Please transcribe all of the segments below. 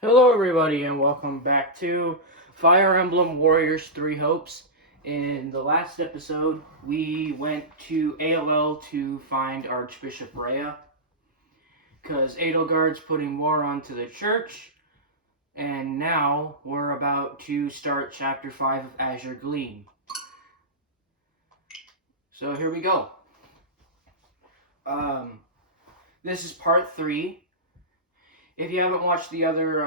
Hello, everybody, and welcome back to Fire Emblem Warriors 3 Hopes. In the last episode, we went to ALL to find Archbishop Rhea, because Edelgard's putting war onto the church, and now we're about to start Chapter 5 of Azure Gleam. So here we go. This is part 3. If you haven't watched the other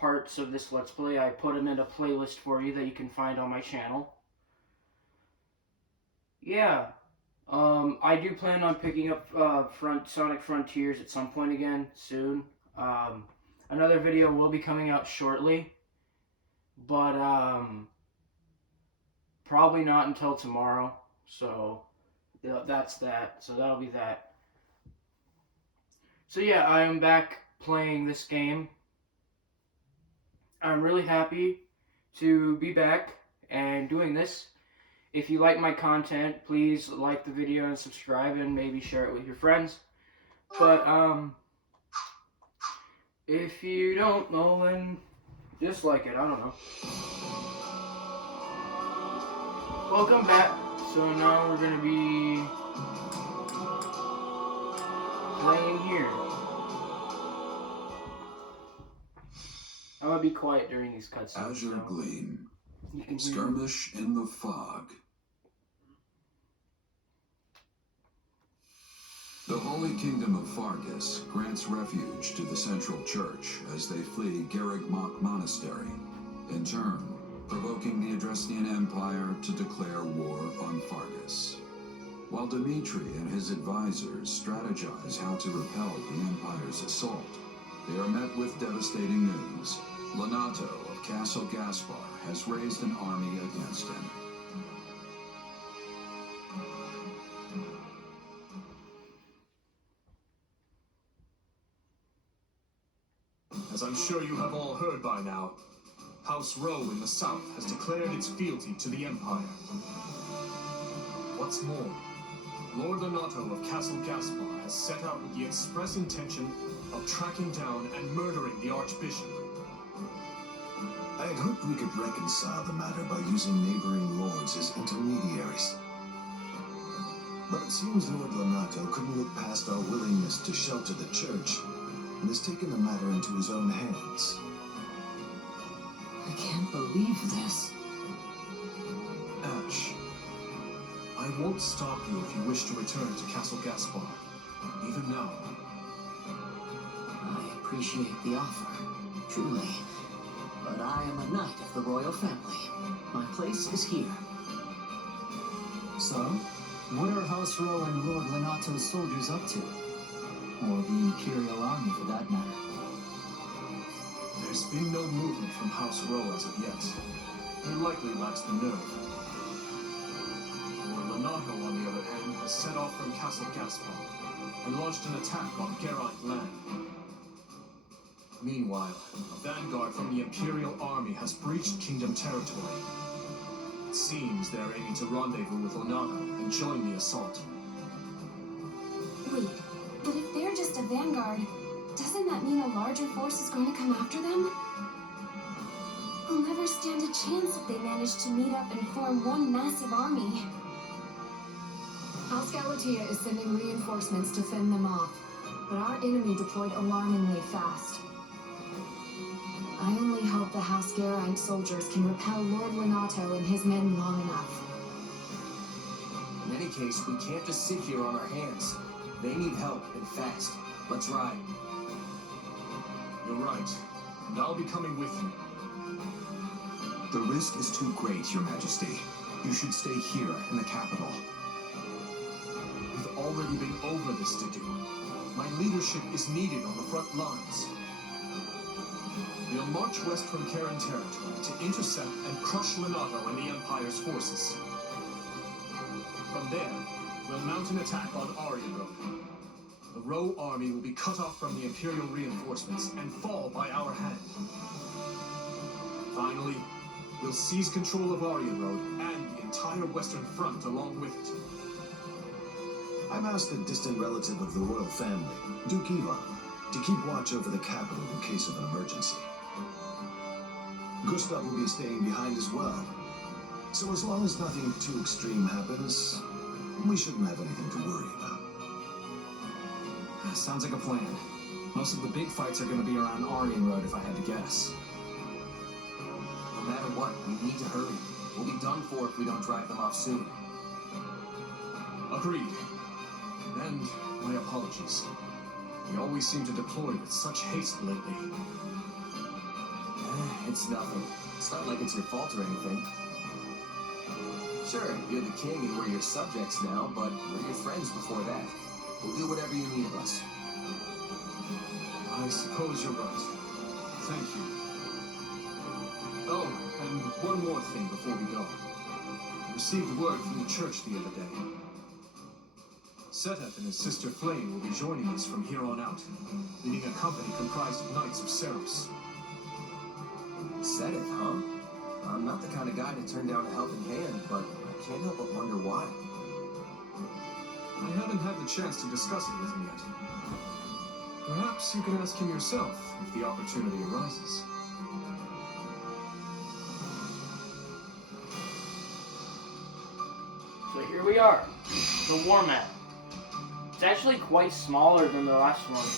parts of this Let's Play, I put them in a playlist for you that you can find on my channel. Yeah, I do plan on picking up Sonic Frontiers at some point again, soon. Another video will be coming out shortly, but probably not until tomorrow, so that's that. So that'll be that. So yeah, I am back playing this game. I'm really happy to be back and doing this. If you like my content, please like the video and subscribe and maybe share it with your friends. But if you don't, well then dislike it, I don't know. Welcome back. So now we're gonna be playing here. I'm gonna be quiet during these cutscenes. Azure Gleam. Skirmish in the fog. The Holy Kingdom of Fargus grants refuge to the Central Church as they flee Garrigmach Monastery, in turn provoking the Adrestian Empire to declare war on Fargus. While Dimitri and his advisors strategize how to repel the Empire's assault, they are met with devastating news. Lonato of Castle Gaspar has raised an army against him. As I'm sure you have all heard by now, House Rowe in the south has declared its fealty to the Empire. What's more, Lord Lonato of Castle Gaspar has set out with the express intention of tracking down and murdering the Archbishop. I had hoped we could reconcile the matter by using neighboring lords as intermediaries. But it seems Lord Lonato couldn't look past our willingness to shelter the church and has taken the matter into his own hands. I can't believe this. Ash, I won't stop you if you wish to return to Castle Gaspar, even now. I appreciate the offer, truly. But I am a knight of the royal family. My place is here. So, what are House Rowe and Lord Lonato's soldiers up to? Or the Imperial Army, for that matter? There's been no movement from House Rowe as of yet. He likely lacks the nerve. Lord Lonato, on the other hand, has set off from Castle Gaspar and launched an attack on Geraint land. Meanwhile, a vanguard from the Imperial Army has breached Kingdom territory. It seems they're aiming to rendezvous with Lonato and join the assault. Wait, but if they're just a vanguard, doesn't that mean a larger force is going to come after them? They'll never stand a chance if they manage to meet up and form one massive army. House Galatea is sending reinforcements to fend them off, but our enemy deployed alarmingly fast. I only hope the House Geraint soldiers can repel Lord Lonato and his men long enough. In any case, we can't just sit here on our hands. They need help, and fast. Let's ride. You're right, and I'll be coming with you. The risk is too great, Your Majesty. You should stay here in the capital. We've already been over this to do. My leadership is needed on the front lines. We'll march west from Karen territory to intercept and crush Lonato and the Empire's forces. From there, we'll mount an attack on Aryan Road. The Rowe army will be cut off from the Imperial reinforcements and fall by our hand. Finally, we'll seize control of Aryan Road and the entire Western Front along with it. I've asked a distant relative of the royal family, Duke Ivan, to keep watch over the capital in case of an emergency. Gustav will be staying behind as well. So as long as nothing too extreme happens, we shouldn't have anything to worry about. Sounds like a plan. Most of the big fights are going to be around Aryan Road, if I had to guess. No matter what, we need to hurry. We'll be done for if we don't drive them off soon. Agreed. And my apologies. We always seem to deploy with such haste lately. It's nothing. It's not like it's your fault or anything. Sure, you're the king and we're your subjects now, but we're your friends before that. We'll do whatever you need of us. I suppose you're right. Thank you. Oh, and one more thing before we go. I received word from the church the other day. Seth and his sister Flame will be joining us from here on out, leading a company comprised of Knights of Ceros. Said it, huh? I'm not the kind of guy to turn down a helping hand, but I can't help but wonder why. I haven't had the chance to discuss it with him yet. Perhaps you can ask him yourself if the opportunity arises. So here we are, the war map. It's actually quite smaller than the last one.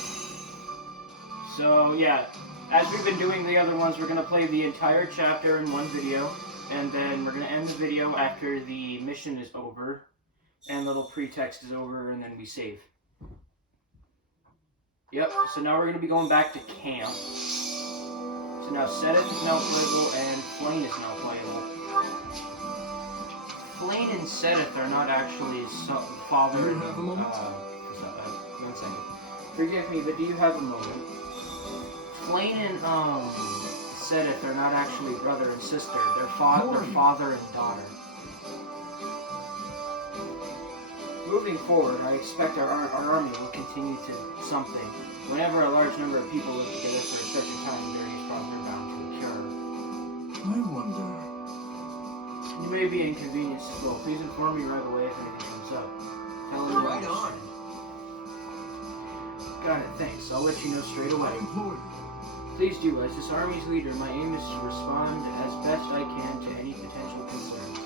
So yeah, as we've been doing the other ones, we're going to play the entire chapter in one video, and then we're going to end the video after the mission is over, and the little pretext is over, and then we save. Yep, so now we're going to be going back to camp. So now Sedith is now playable, and Flame is now playable. Flame and Sedith are not actually father. Do you have a moment? One second. Forgive me, but do you have a moment? Flame and Sedith are not actually brother and sister. They're father and daughter. Moving forward, I expect our army will continue to something. Whenever a large number of people live together for such a time, various problems are bound to occur. I wonder... You may be inconvenienced as well. Please inform me right away if anything comes up. Tell me Right on. Got it, thanks. I'll let you know straight away. I implore you. Please do. As this army's leader, my aim is to respond as best I can to any potential concerns.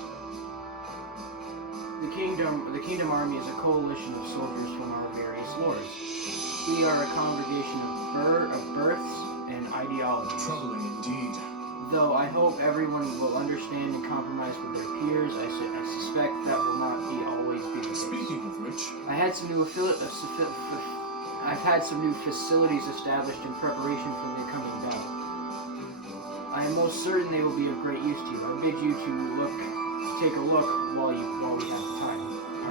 The Kingdom Army is a coalition of soldiers from our various lords. We are a congregation of births and ideologies. Troubling indeed. Though I hope everyone will understand and compromise with their peers, I suspect that will not always be the case. Speaking of which, I've had some new facilities established in preparation for the coming battle. I am most certain they will be of great use to you. I bid you to take a look while we have the time.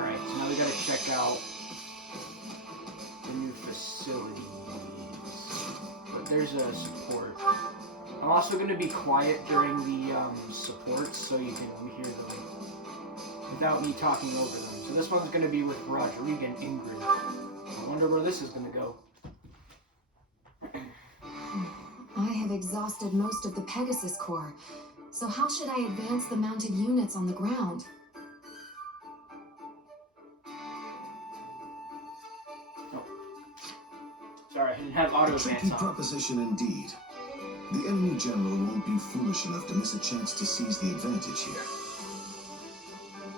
Alright, so now we gotta check out the new facilities. But there's a support. I'm also gonna be quiet during the supports so you can hear them without me talking over them. So this one's gonna be with Rodrigue and Ingrid. I wonder where this is gonna go. I have exhausted most of the Pegasus Corps, so how should I advance the mounted units on the ground? Oh. Sorry, I didn't have auto A tricky advance on. proposition indeed. The enemy general won't be foolish enough to miss a chance to seize the advantage here.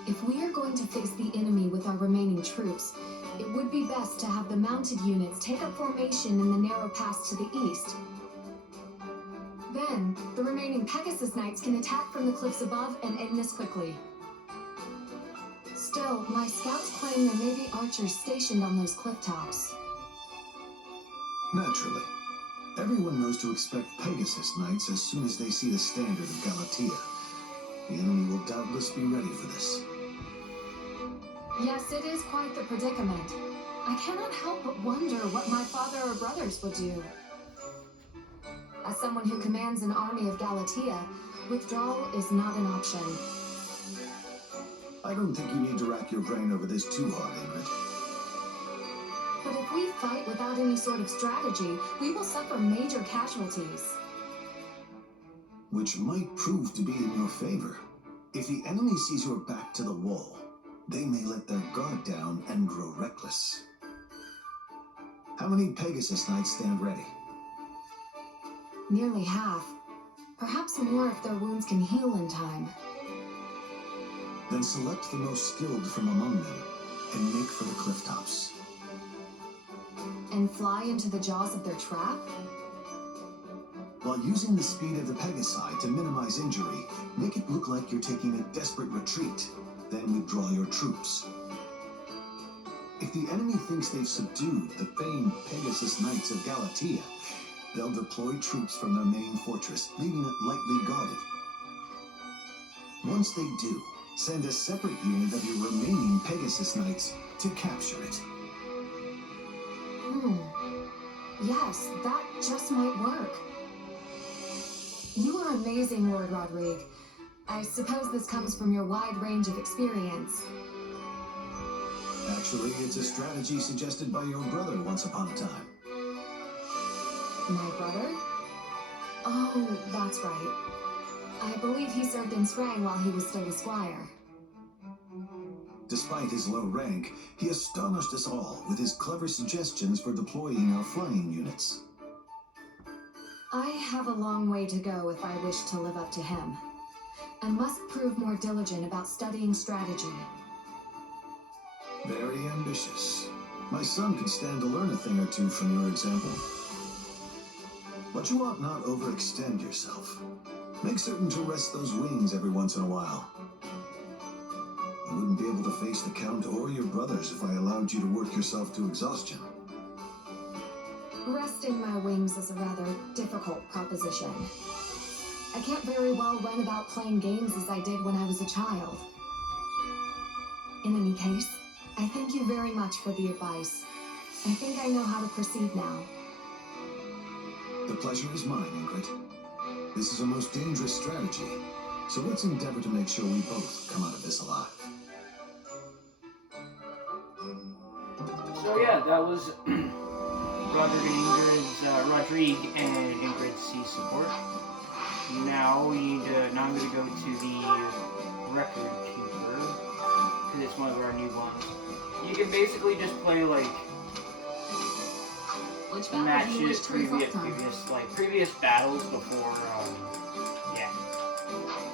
If we are going to face the enemy with our remaining troops, it would be best to have the mounted units take up formation in the narrow pass to the east. Then, the remaining Pegasus Knights can attack from the cliffs above and end this quickly. Still, my scouts claim there may be archers stationed on those cliff tops. Naturally. Everyone knows to expect Pegasus Knights as soon as they see the standard of Galatea. The enemy will doubtless be ready for this. Yes, it is quite the predicament. I cannot help but wonder what my father or brothers would do. As someone who commands an army of Galatea, withdrawal is not an option. I don't think you need to rack your brain over this too hard, Ingrid. But if we fight without any sort of strategy, we will suffer major casualties. Which might prove to be in your favor. If the enemy sees your back to the wall, they may let their guard down and grow reckless. How many Pegasus Knights stand ready? Nearly half. Perhaps more if their wounds can heal in time. Then select the most skilled from among them and make for the cliff tops. And fly into the jaws of their trap? While using the speed of the Pegasi to minimize injury, make it look like you're taking a desperate retreat. Then withdraw your troops. If the enemy thinks they've subdued the famed Pegasus Knights of Galatea, they'll deploy troops from their main fortress, leaving it lightly guarded. Once they do, send a separate unit of your remaining Pegasus Knights to capture it. Yes, that just might work. You are amazing, Lord Rodrigue. I suppose this comes from your wide range of experience. Actually, it's a strategy suggested by your brother once upon a time. My brother? Oh, that's right. I believe he served in Strang while he was still a squire. Despite his low rank, he astonished us all with his clever suggestions for deploying our flying units. I have a long way to go if I wish to live up to him. I must prove more diligent about studying strategy. Very ambitious. My son could stand to learn a thing or two from your example. But you ought not overextend yourself. Make certain to rest those wings every once in a while. You wouldn't be able to face the Count or your brothers if I allowed you to work yourself to exhaustion. Resting my wings is a rather difficult proposition. I can't very well run about playing games as I did when I was a child. In any case, I thank you very much for the advice. I think I know how to proceed now. The pleasure is mine, Ingrid. This is a most dangerous strategy, so let's endeavor to make sure we both come out of this alive. So yeah, that was Rodrigue and Ingrid's C support. Now I'm gonna go to the record keeper because it's one of our new ones. You can basically just play like matches, previous battles before. Yeah.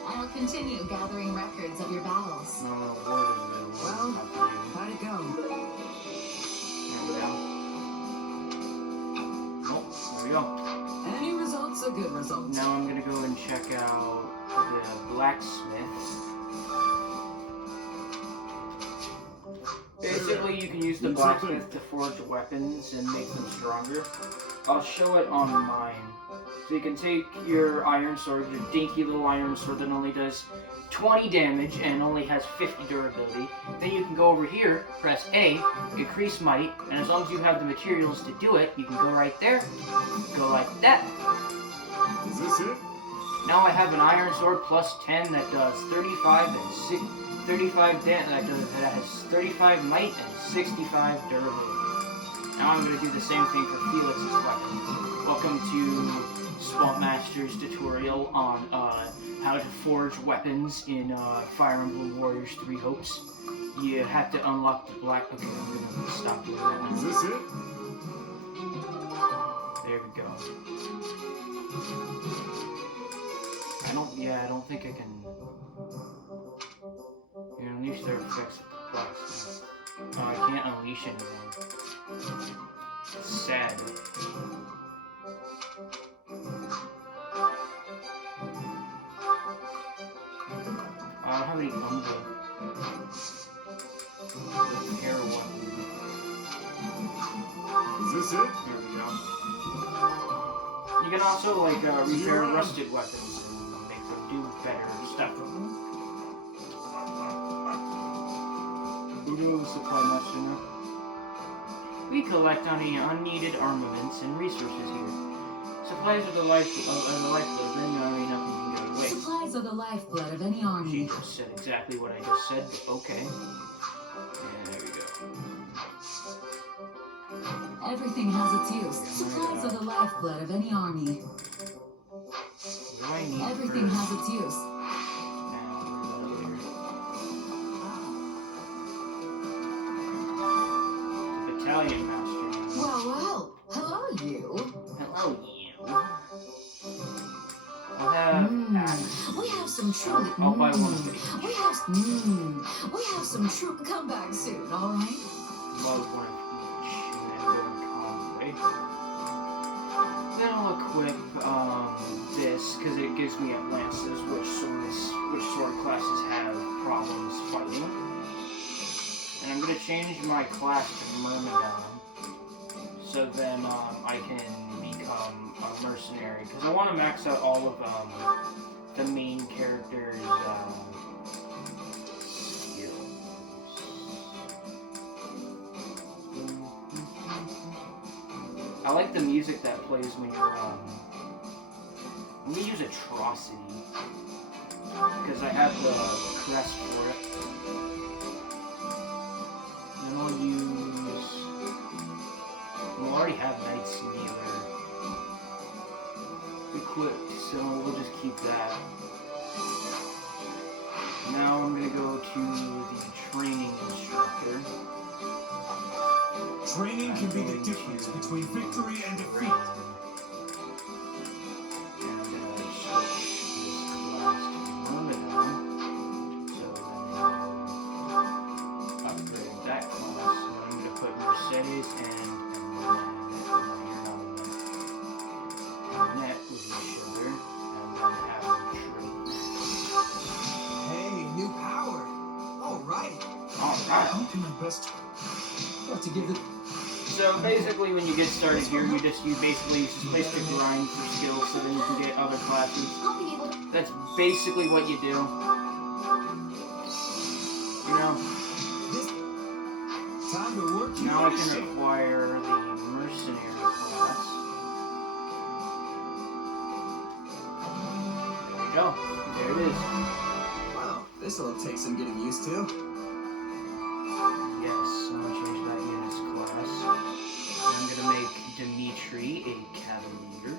I'll continue gathering records of your battles. No, word in the middle. Well, how'd it go? There we go. Oh, there we go. Any result's a good result. Now I'm gonna go and check out the blacksmith. Basically, you can use the blacksmith to forge weapons and make them stronger. I'll show it on mine. So you can take your iron sword, your dinky little iron sword that only does 20 damage and only has 50 durability. Then you can go over here, press A, increase might, and as long as you have the materials to do it, you can go right there, go like that. Is this it? Now I have an iron sword plus 10 that does 35 and 35 that has 35 might and 65 durability. Now I'm going to do the same thing for Felix's weapon. Welcome to Swamp Master's tutorial on how to forge weapons in Fire Emblem Warriors 3 Hopes. You have to unlock the black... Okay, I'm going to stop doing that now. Is this it? There we go. I don't think I can... Unleash their effects at the blacksmith. Oh, I can't unleash anything. It's sad. I don't have any Emblem. Repair weapon. Is this it? There we go. You can also like repair rusted weapons and make them do better stuff. Supply master now. We collect any unneeded armaments and resources here. Supplies are the lifeblood, then nothing can get away. Supplies are the lifeblood of any army. She just said exactly what I just said, but okay. And there we go. Everything has its use. Supplies are the lifeblood of any army. What do I need Everything first? has its use. Battalion master. Well, hello you. Hello, you. I'll have have axe. We have some true. I'll buy one of these. We have some true. Come back soon, all right? Love one of each, and then go in convoy. Then I'll equip this because it gives me Atlantis, which sword classes have problems fighting. And I'm gonna change my class to Myrmidon, so then I can become a mercenary because I want to max out all of the main characters' skills. I like the music that plays when you're let me use Atrocity because I have the crest for it. Then I'll use. We'll already have Knight's Kneeler equipped, so we'll just keep that. Now I'm gonna go to the training instructor. Training can be the difference between victory and defeat. And switch this class to Myrmidon. So then upgrade that class. And I'm gonna put Mercedes and Net with the sugar, and then have trade. Hey, new power. All right. Alright. I'll do my best. Got to give it. So basically when you get started here, you basically use this place to grind for skills so then you can get other classes. I'll be able to. That's basically what you do. You know? Time to work you Now I into can shape. acquire the mercenary class. There we go. There it is. Wow, this'll take some getting used to. Yes, I'm gonna change that unit's class. I'm gonna make Dimitri a cavalier.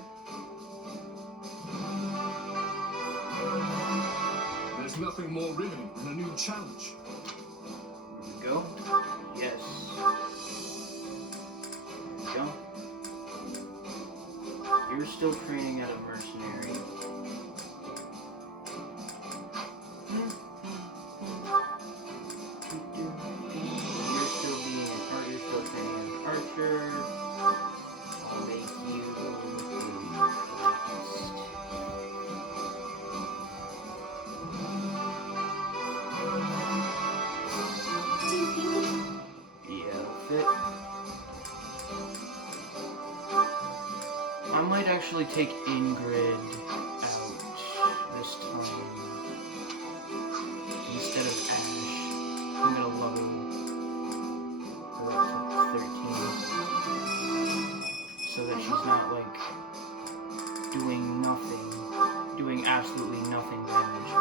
There's nothing more riveting than a new challenge. Here we go. Yes. There we go. You're still training at a mercenary. You're still training as an archer. I'll make you a priest. Do you think Yeah, it'll fit. I might actually take Ingrid out this time. Instead of Ash, I'm gonna level her up to 13. So that she's not like doing absolutely nothing damage.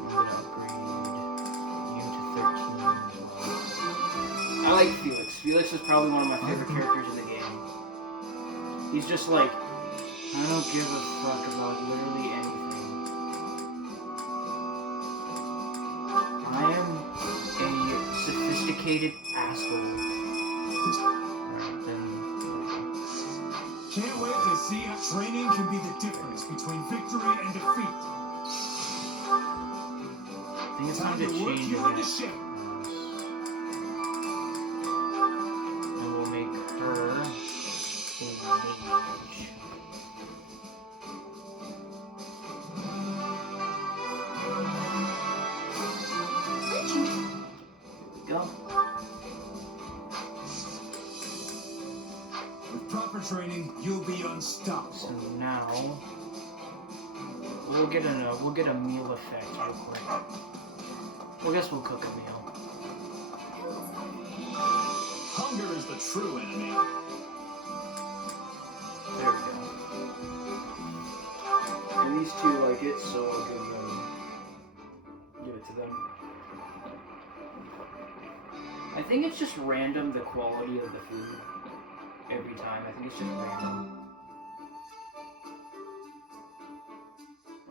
I'm gonna upgrade you to 13 as well. I like Felix. Felix is probably one of my favorite characters in the game. He's just like, I don't give a fuck about literally anything. I am a sophisticated asshole. Right, then. Can't wait to see how training can be the difference between victory and defeat. I think it's time Time to to work change you it. into shape. And we'll make her a mage. There we go. With proper training, you'll be So unstoppable. now we'll get a meal effect real quick. Well, I guess we'll cook a meal. Hunger is the true enemy. There we go. And these two like it, so I'll give it to them. I think it's just random the quality of the food every time. I think it's just random.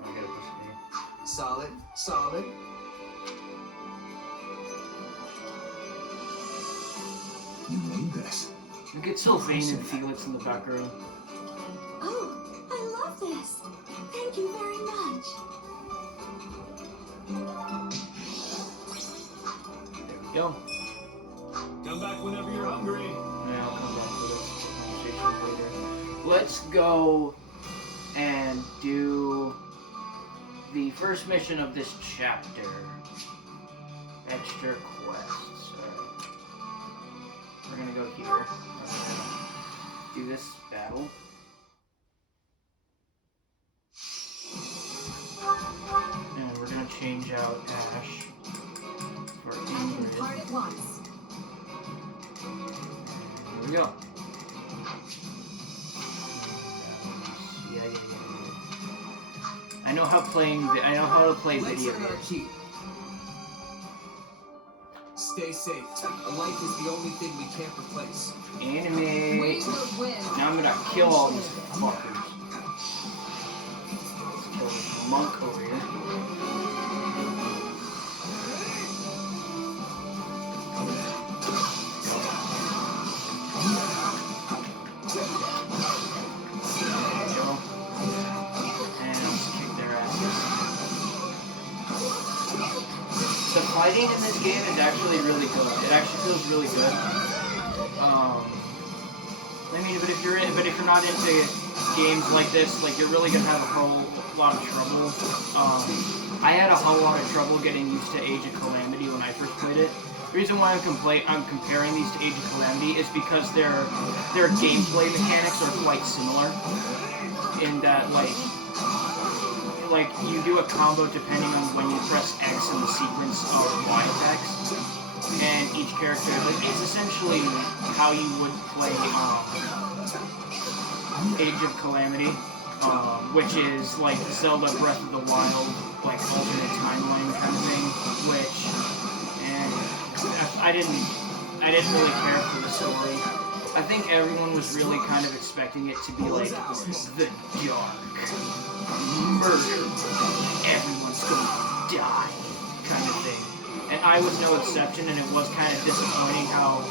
I gotta put some here. Solid, solid. You made this. We get Sylvain and Felix in the background. Oh, Thank you very much. There we go. Come back whenever you're hungry. Yeah, I'll come back for this conversation later. Let's go and do the first mission of this chapter. Extra quests. Alright. We're gonna go here. Do this battle. And we're gonna change out Ash for Ingrid. Depart at once. Here we go. I know how to play Lights video are our games. key. Stay safe. A life is the only thing we can't replace. Anime. We will win. Now I'm gonna kill all these fuckers. Let's kill this monk over here. The fighting in this game is actually really good. It actually feels really good. I mean, but if you're not into games like this, like you're really gonna have a whole lot of trouble. I had a whole lot of trouble getting used to Age of Calamity when I first played it. The reason why I'm comparing these to Age of Calamity is because their gameplay mechanics are quite similar. In that, like you do a combo depending on when you press X in the sequence of Y attacks, and each character, like, it's essentially how you would play Age of Calamity, which is like Zelda Breath of the Wild, like alternate timeline kind of thing. Which, and I didn't really care for the story. I think everyone was really kind of expecting it to be like the dark murder, everyone's gonna die kind of thing. And I was no exception, and it was kind of disappointing how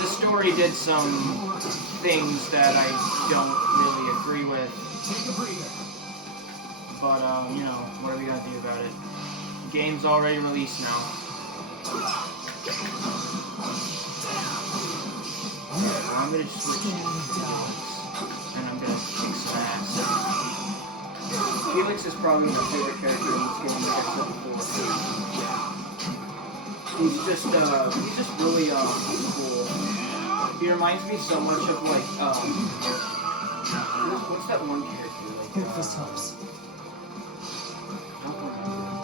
the story did some things that I don't really agree with. Take a breather. But, you know, what are we gonna do about it? The game's already released now. Alright, well, I'm gonna switch to Felix, and I'm gonna kick some ass. Felix is probably my favorite character in this game, like I said before. He's just really, cool. He reminds me so much of, like, what's that one character, like, Hope this helps. don't remember.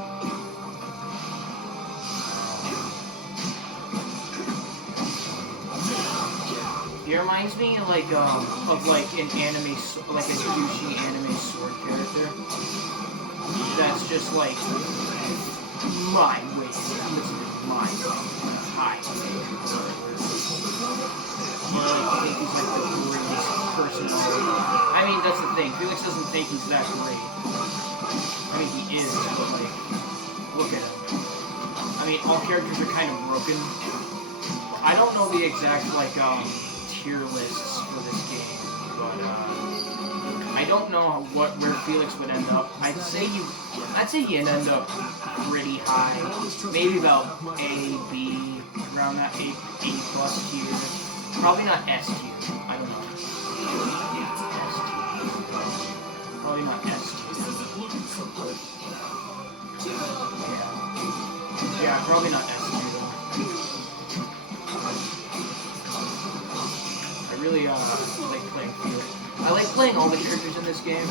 He reminds me like of like an anime, like a douchey anime sword character. That's just like my way. Listen to my high. I think he's like the greatest person. I mean, that's the thing. Felix doesn't think he's that great. I mean, he is, but like, look at him. I mean, all characters are kind of broken. I don't know the exact like tier lists for this game, but I don't know where Felix would end up. I'd say he'd end up pretty high, maybe about A, B, around that A plus tier. Probably not S tier. I don't know. S tier. Probably not S tier. Yeah, probably not S tier though. I really like playing Felix. I like playing all the characters in this game.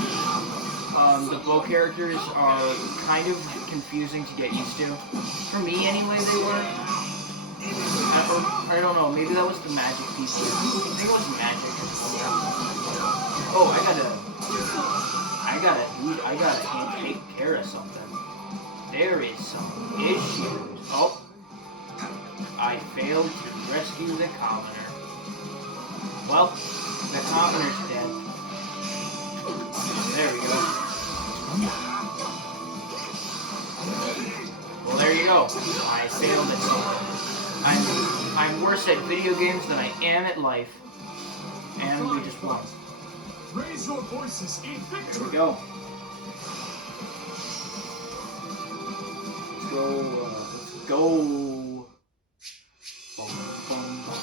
The bow characters are kind of confusing to get used to. For me, anyway, they were. I don't know, maybe that was the magic piece. I think it was magic. Oh, I gotta take care of something. There is some issues. Oh, I failed to rescue the commoner. Well, the commoner's dead. There we go. Well, there you go. I failed at something. I'm worse at video games than I am at life. And we just won. Raise your voices in victory. There we go. Let's go. Bum, bum, bum.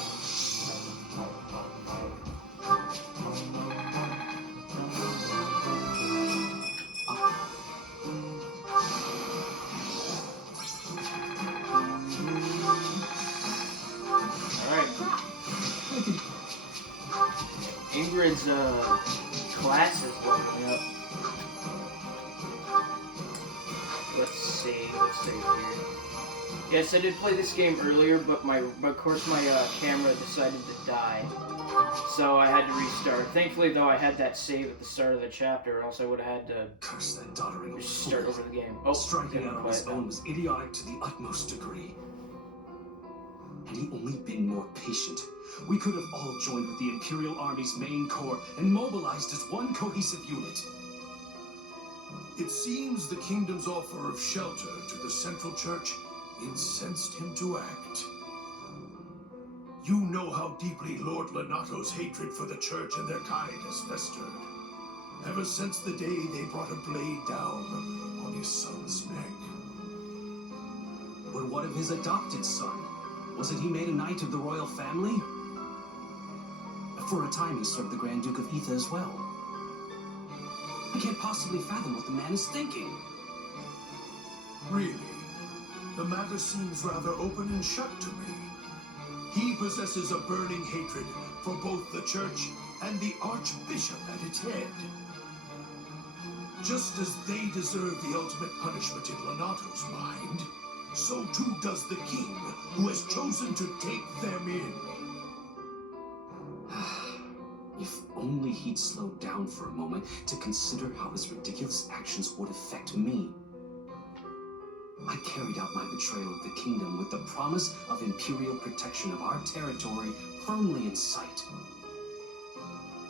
Ingrid's class is loading up. Let's save here. Yes, I did play this game earlier, but of course my camera decided to die, so I had to restart. Thankfully, though, I had that save at the start of the chapter, or else I would have had to Curse that doddering start fool. over the game. Oh, Striking out on his own was idiotic to the utmost degree. Had he only been more patient, we could have all joined with the Imperial Army's main corps and mobilized as one cohesive unit. It seems the kingdom's offer of shelter to the Central Church incensed him to act. You know how deeply Lord Lenato's hatred for the Church and their kind has festered. Ever since the day they brought a blade down on his son's neck. But what of his adopted son? Wasn't he made a knight of the royal family? For a time he served the Grand Duke of Etha as well. I can't possibly fathom what the man is thinking. Really? The matter seems rather open and shut to me. He possesses a burning hatred for both the Church and the Archbishop at its head. Just as they deserve the ultimate punishment in Lenato's mind, so too does the king, who has chosen to take them in. If only he'd slowed down for a moment to consider how his ridiculous actions would affect me. I carried out my betrayal of the kingdom with the promise of imperial protection of our territory firmly in sight.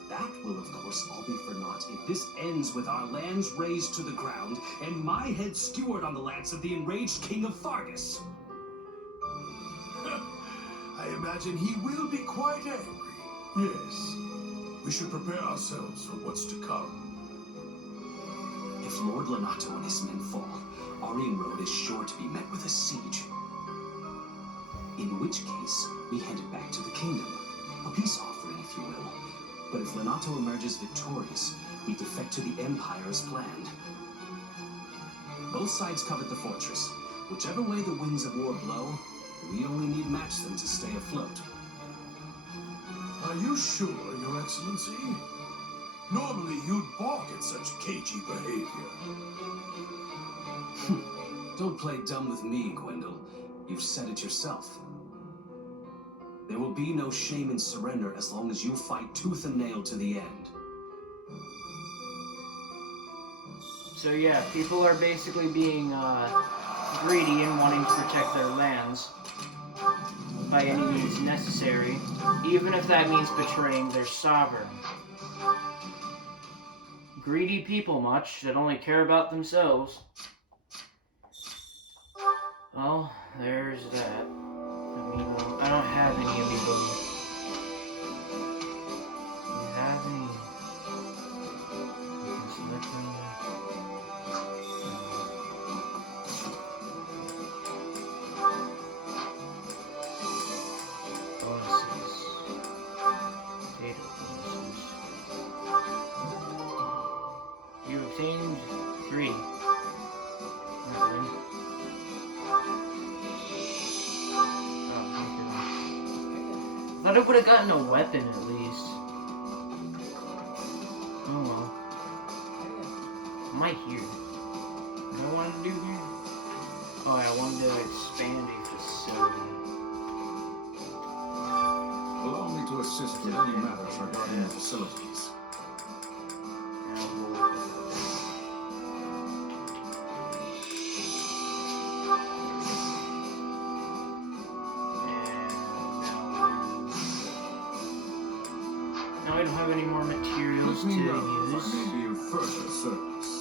That will, of course, all be for naught if this ends with our lands razed to the ground and my head skewered on the lance of the enraged king of Fargus. I imagine he will be quite angry. Yes. We should prepare ourselves for what's to come. If Lord Lenato and his men fall, Arian Road is sure to be met with a siege. In which case, we head it back to the kingdom. A peace offering, if you will. But if Lenato emerges victorious, we defect to the Empire as planned. Both sides covet the fortress. Whichever way the winds of war blow, we only need match them to stay afloat. Are you sure, Your Excellency? Normally you'd balk at such cagey behavior. Don't play dumb with me, Gwendol. You've said it yourself. There will be no shame in surrender as long as you fight tooth and nail to the end. So yeah, people are basically being greedy and wanting to protect their lands by any means necessary, even if that means betraying their sovereign. Greedy people much that only care about themselves. Well, there's that. I don't have any of these. Do you have any? You can select them. Bonuses. Data bonuses. You obtained 3. Not really. Thought I would have gotten a weapon at least. Oh well. Am I here? What do I want to do here? Oh, I wanted to expand a facility. Allow me to assist with any matters regarding the facilities. Now I don't have any more materials to use. If I may be of further service.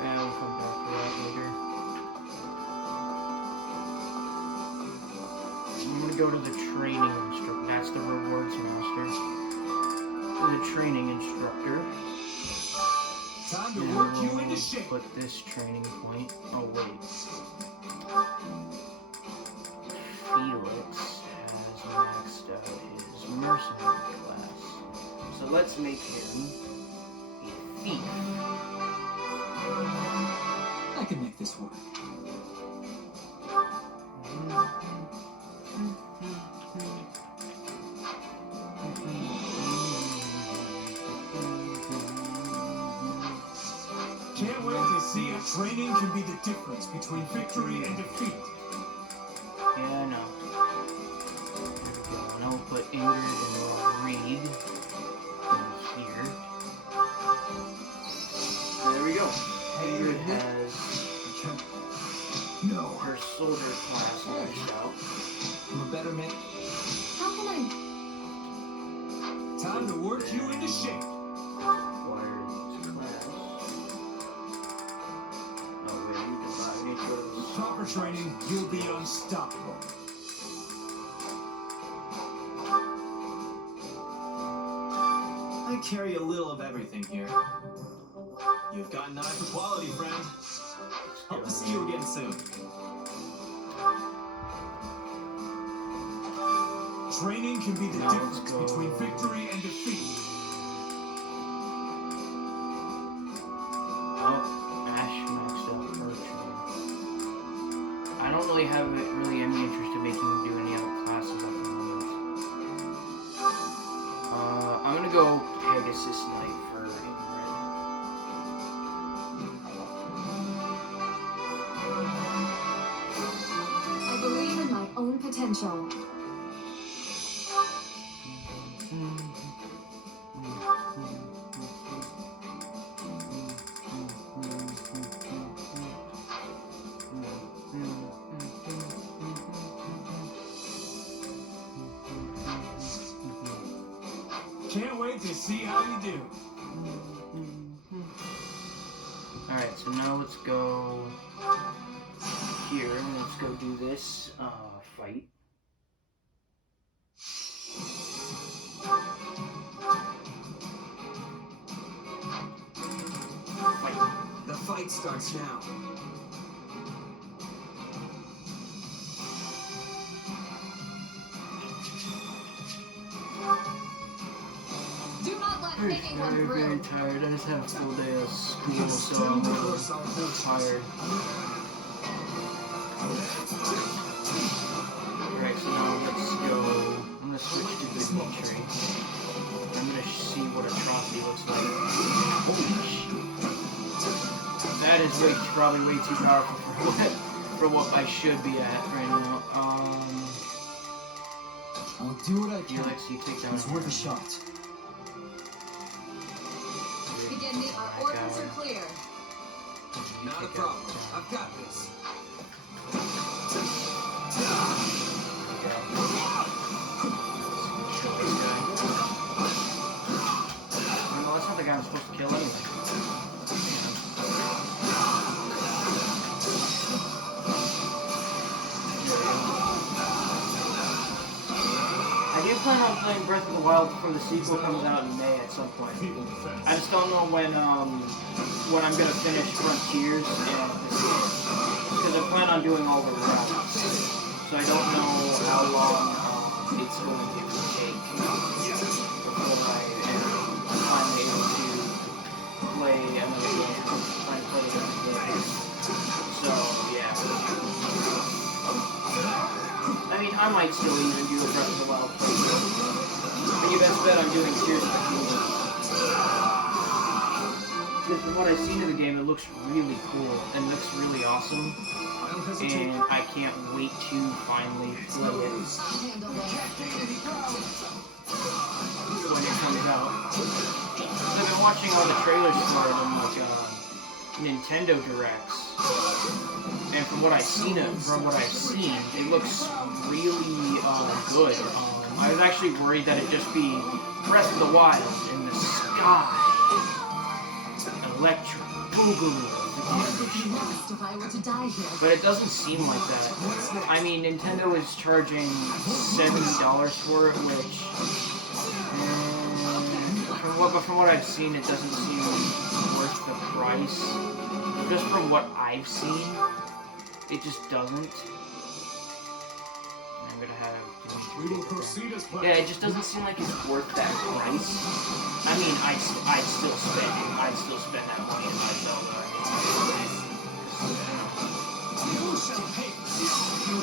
And we'll come back to that later. I'm gonna go to the training instructor. That's the rewards master. To the training instructor. Time to And work you we'll into shape. put this training point. Oh wait. Felix has maxed out his mercenary class. So let's make him a thief. I can make this work. Can't wait to see if training can be the difference between victory and defeat. Yeah, I know. There we go. And I'll put Ingrid and Reed in here. There we go. Ingrid has No. her soldier class maxed out. I'm a better man. How can I? Time to work you into shape. Acquire these class. Oh, wait, divide With equals. proper training, you'll be unstoppable. I carry a little of everything here. You've got an eye for quality, friend. Hope to see you again soon. Training can be the Now difference let's go. between victory and defeat. Oh, Ash maxed out her training. I don't really have really any interest in making him do any other classes at the moment. I'm gonna go Pegasus Knight for Ingrid. I believe in my own potential. Can't wait to see how you do. Alright, so now let's go here and let's go do this fight. The fight starts now. Do not let I'm anyone very through. tired. I just had a full day of school, so I'm a little tired. Alright, so now let's go. I'm gonna switch to the military. I'm gonna see what atrocity looks like. Holy shit. That is probably way too powerful for what I should be at right now. I'll do what I can. Felix, you take down. It's worth a shot. Begin me. Our orders are clear. Not a problem. I've got this. Well, that's not the guy I'm supposed to kill anyway. I do plan on playing Breath of the Wild before the sequel comes out in May at some point. I just don't know when I'm gonna finish Frontiers and because I plan on doing all the routes, so I don't know how long it's going to take before I am finally able to play another game. Try and play another game. So yeah. I mean, I might still even do a Breath of the Wild playthrough. But you best bet I'm doing Tears of the Kingdom. Because from what I've seen of the game, it looks really cool and looks really awesome. And I can't wait to finally play it when it comes out. I've been watching all the trailers for it on like Nintendo Directs. And from what I've seen, it looks really good. I was actually worried that it'd just be Breath of the Wild in the sky, electric boogaloo. If I were to die here. But it doesn't seem like that. I mean, Nintendo is charging $70 for it, which, from from what I've seen, it doesn't seem worth the price. Just from what I've seen, it just doesn't. I'm gonna have. We will proceed as planned. Yeah, it just doesn't seem like it's worth that price. I mean, I'd still spend that money in my Zelda.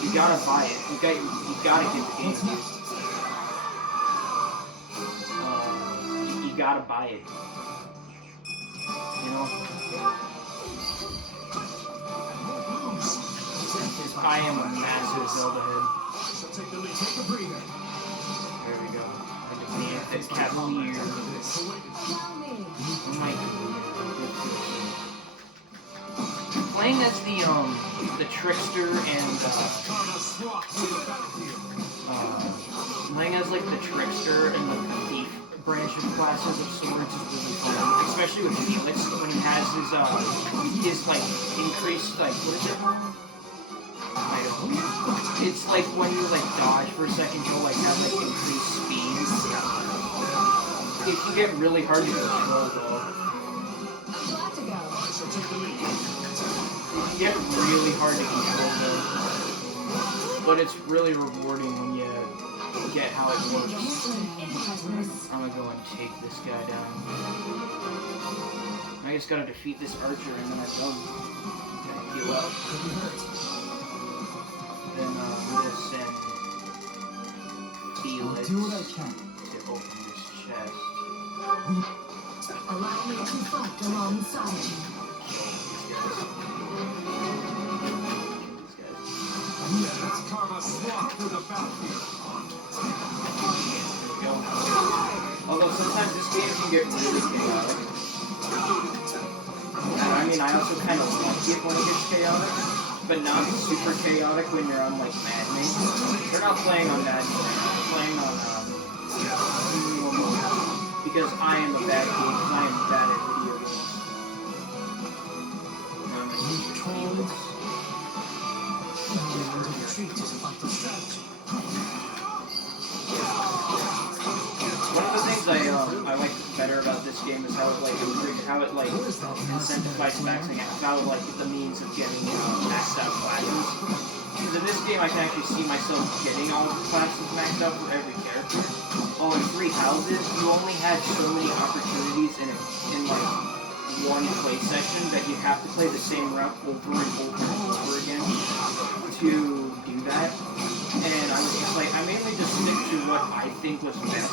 You gotta buy it. You gotta get the game. You gotta buy it. You know? I am a massive Zelda head. Take the lead. Take a breather. There we go. I defeated the Cavalier. Oh my god. Playing as the trickster and playing as like the trickster and the thief branch of classes of swords is really fun. Especially with Felix when he has his like increased like what is it? It's like when you like dodge for a second, you'll like have like increased speed. It can get really hard to control though. It can get really hard to control though. But it's really rewarding when you get how it works. I'm gonna go and take this guy down. I just gotta defeat this archer and then I'm done. Gonna heal up. Then we'll send Felix do what I can to open this chest. Allow me to fight alongside you. Let's carve a swath through the battlefield. There we go. Although sometimes this game can get really chaotic. And I mean, I also kind of like it when it gets chaotic. But not super chaotic when you're on like Madden. They're not playing on Madden. They're playing on because I am a bad game. I am bad at video games. I'm gonna use Felix. One of the things I like better about this game is how it incentivizes maxing out, how like the means of getting maxed out classes. Because in this game I can actually see myself getting all the classes maxed out for every character. While in Three Houses, you only had so many opportunities in like one play session that you have to play the same route over and over and over again to do that. And I was just like, I mainly just stick to what I think was best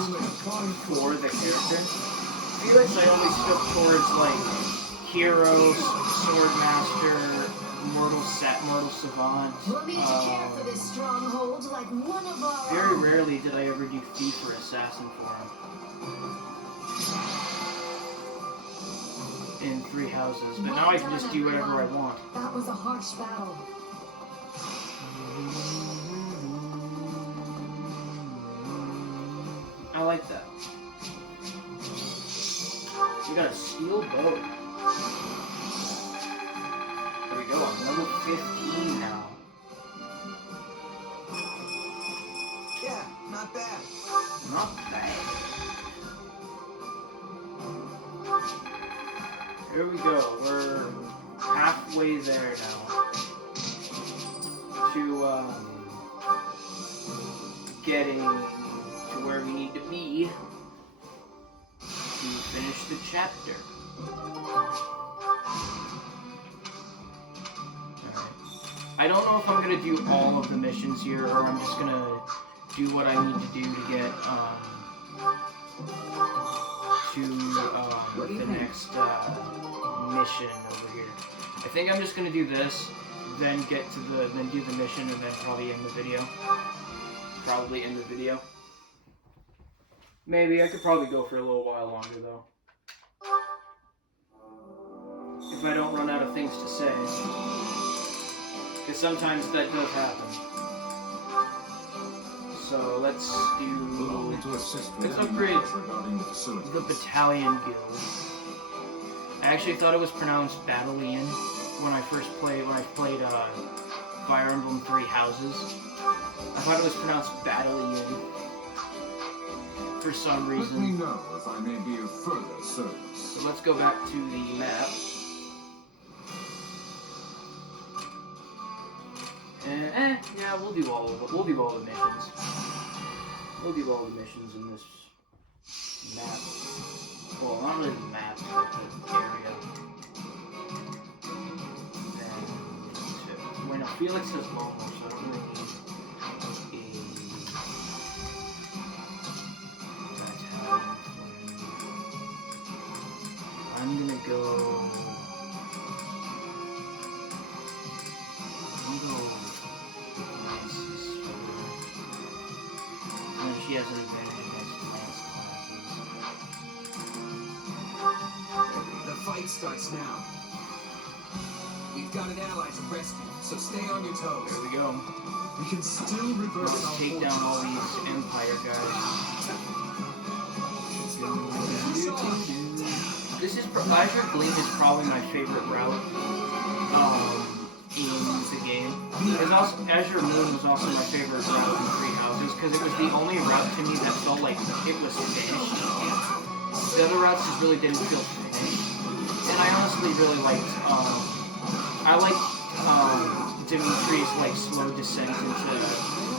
for the character. Felix, I always stuck towards like Hero, Swordmaster, Mortal Savant. Very rarely did I ever do Thief or Assassin for him. In Three Houses, but now I can just do whatever I want. That was a harsh battle. I like that. We got a steel bow. There we go, I'm level 15 now. Yeah, not bad. Not bad. Here we go, we're halfway there now. To, getting to where we need to be to finish the chapter. Alright. I don't know if I'm gonna do all of the missions here, or I'm just gonna do what I need to do to get, to, the next, mission over here. I think I'm just gonna do this, then do the mission, and then probably end the video. Probably end the video. Maybe I could probably go for a little while longer though. If I don't run out of things to say. Because sometimes that does happen. So let's upgrade the Battalion Guild. I actually thought it was pronounced Battalion when I played Fire Emblem Three Houses. I thought it was pronounced Battalion. for some Let me reason. know if I may be of further service. So let's go back to the map. And, yeah, we'll do all of it. We'll do all the missions. We'll do all the missions in this map. Well, not really the map, but the area. And, when Felix has Lomo, so I don't really need I'm gonna go Lance's. And she has an advantage against Lance classes. The fight starts now. We've got an ally to rescue, so stay on your toes. There we go. We can still reverse Let's our take down all fortunes. these Empire guys. This is Azure Gleam is probably my favorite route in the game. Also, Azure Moon was also my favorite route in Three Houses because it was the only route to me that felt like it was finished. The other routes just really didn't feel finished. And I honestly really liked I liked Dimitri's like slow descent into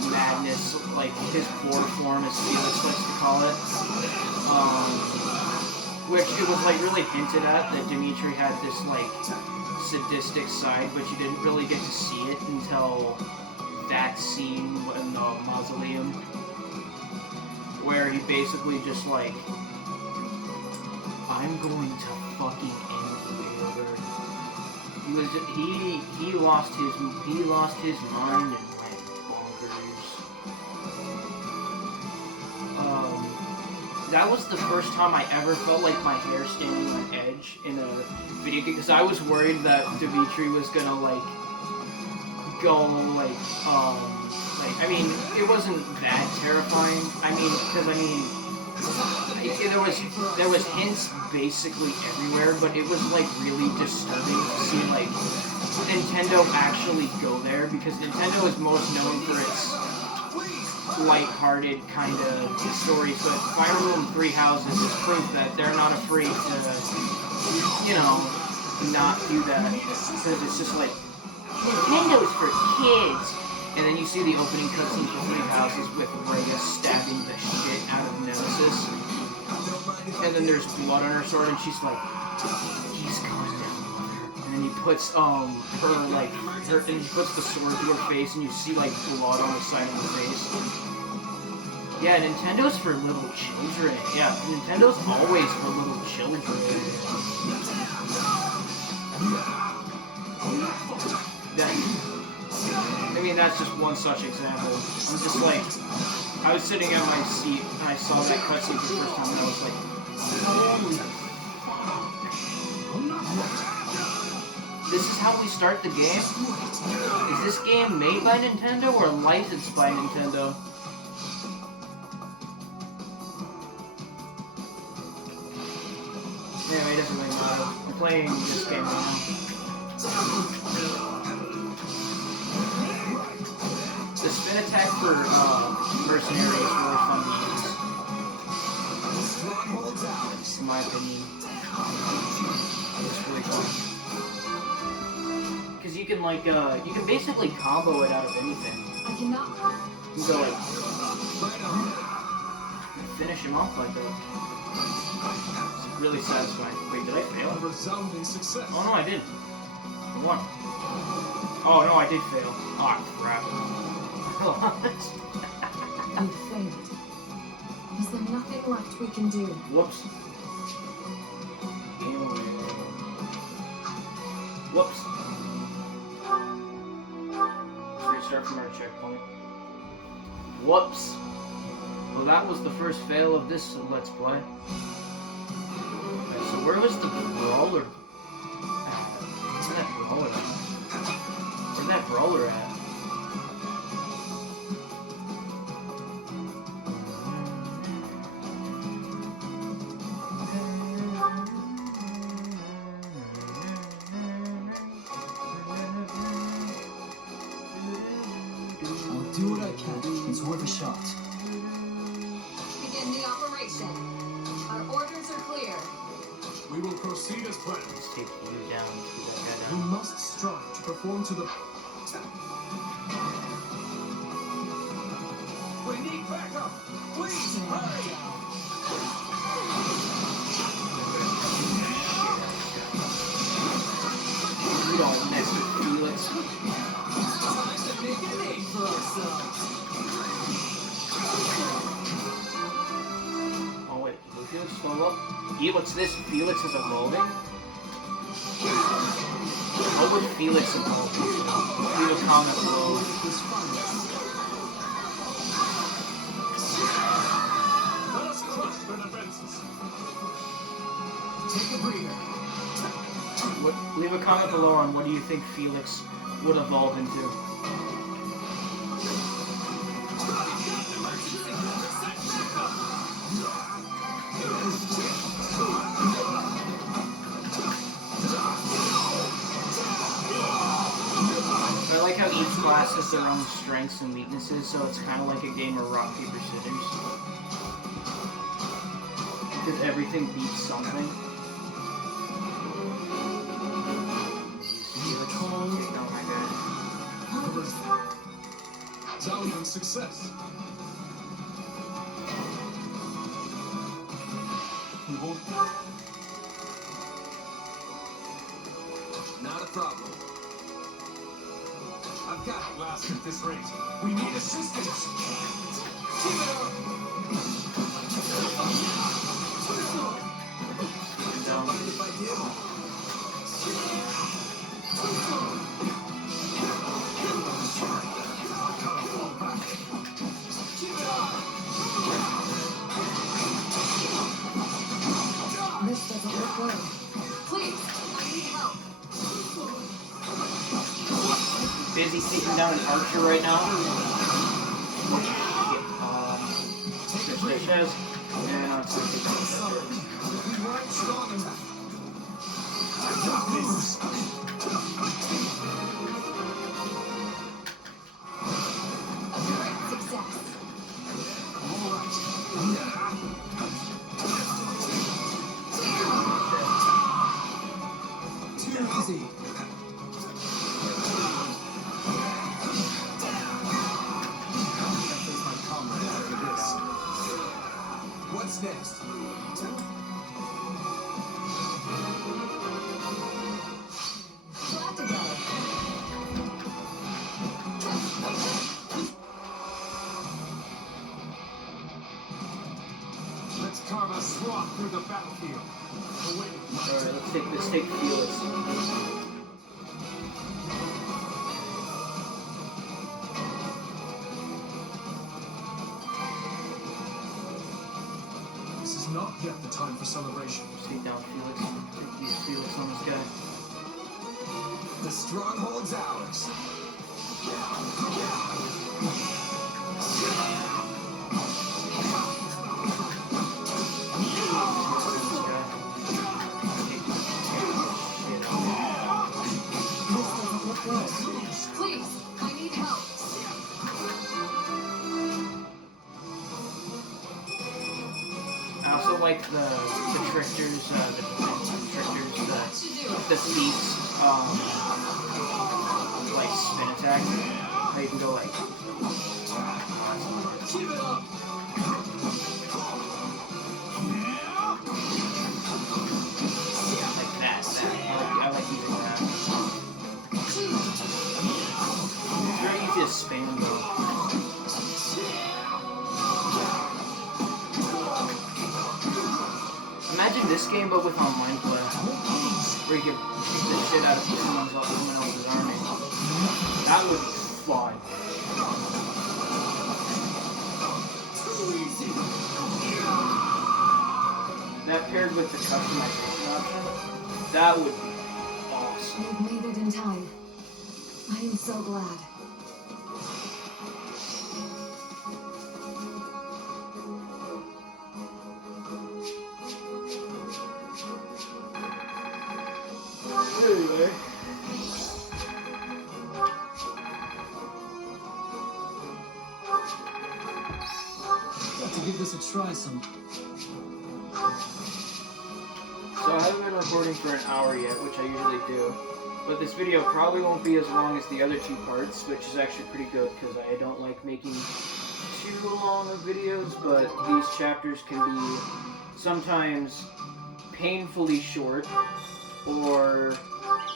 madness, like his board form, as Felix likes to call it. Which it was like really hinted at that Dimitri had this like sadistic side, but you didn't really get to see it until that scene in the mausoleum, where he basically just like, I'm going to fucking end you, brother. He lost his mind and went bonkers. That was the first time I ever felt like my hair standing on edge in a video game, because I was worried that Dimitri was gonna like go like I mean, it wasn't that terrifying. I mean, because there was hints basically everywhere, but it was like really disturbing to see like Nintendo actually go there, because Nintendo is most known for its light-hearted kind of stories, but Fire Emblem Three Houses is proof that they're not afraid to, you know, not do that, because it's just like, Nintendo's for kids! And then you see the opening cutscene for Three Houses with Rhea stabbing the shit out of Nemesis, and then there's blood on her sword, and she's like, he's coming down, mother. And then he puts and he puts the sword to her face, and you see like blood on the side of her face. Yeah, Nintendo's for little children. Yeah, Nintendo's always for little children. I mean, that's just one such example. I'm just like, I was sitting at my seat and I saw that cutscene for the first time, and I was like, holy fuck. This is how we start the game? Is this game made by Nintendo or licensed by Nintendo? Anyway, it doesn't really matter. I'm playing this game right now. The spin attack for Mercenary is really fun to use, in my opinion. It's really fun. Because you can like, you can basically combo it out of anything. I cannot. You can go like, finish him off like that. It's really satisfying. Wait, did I fail? A resounding success. Oh no, I did. I won. Oh no, I did fail. Oh crap. You failed. Is there nothing left we can do? Whoops. Whoops. Let's restart from our checkpoint. Whoops. Well, that was the first fail of this Let's Play. Okay, so where was the brawler? Where's that brawler at? Where's that brawler at? I'll do what I can. It's worth a shot. Begin the operation. formation. Our orders are clear. We will proceed as planned. Let's take you down. Get that We guy down. must strive to perform to the... We need backup! Please, hurry! We don't mess with Felix. Time to make a name for ourselves. Oh wait, will Felix slow up? What's this? Felix is evolving? How would Felix evolve? Leave a comment below. Let us crush their defenses! Take a breather. Leave a comment below on what do you think Felix would evolve into. I like how each class has their own strengths and weaknesses, so it's kind of like a game of rock, paper, scissors. Because everything beats something. Valiant success! We won't... Not a problem. I've got it last at this rate. We need assistance! Keep it up! Mind if I do? This doesn't look good. Please, I need help. Busy taking down an archer right now. Switch says, and now it's going to take down the archer. We weren't strong enough. Great success. Too easy. What's next? Glad to go. Let's carve a swath through the battlefield. Away. Alright, let's take Felix. This is not yet the time for celebration. Let's take down Felix. Use Felix on this guy. The stronghold's ours. This doesn't look good. Please, I need help. I also like the tricksters, the thief's, like spin attack. How you can go like. Keep it up! Like that. I like using that. It's very easy to spam though. Imagine this game but with online play. Where you can beat the shit out of someone else's army. That would be fun. That paired with the customization option, that would be awesome. We've made it in time. I am so glad. Anyway. Got to give this a try some. been recording for an hour yet, which I usually do. But this video probably won't be as long as the other two parts, which is actually pretty good because I don't like making too long of videos, but these chapters can be sometimes painfully short or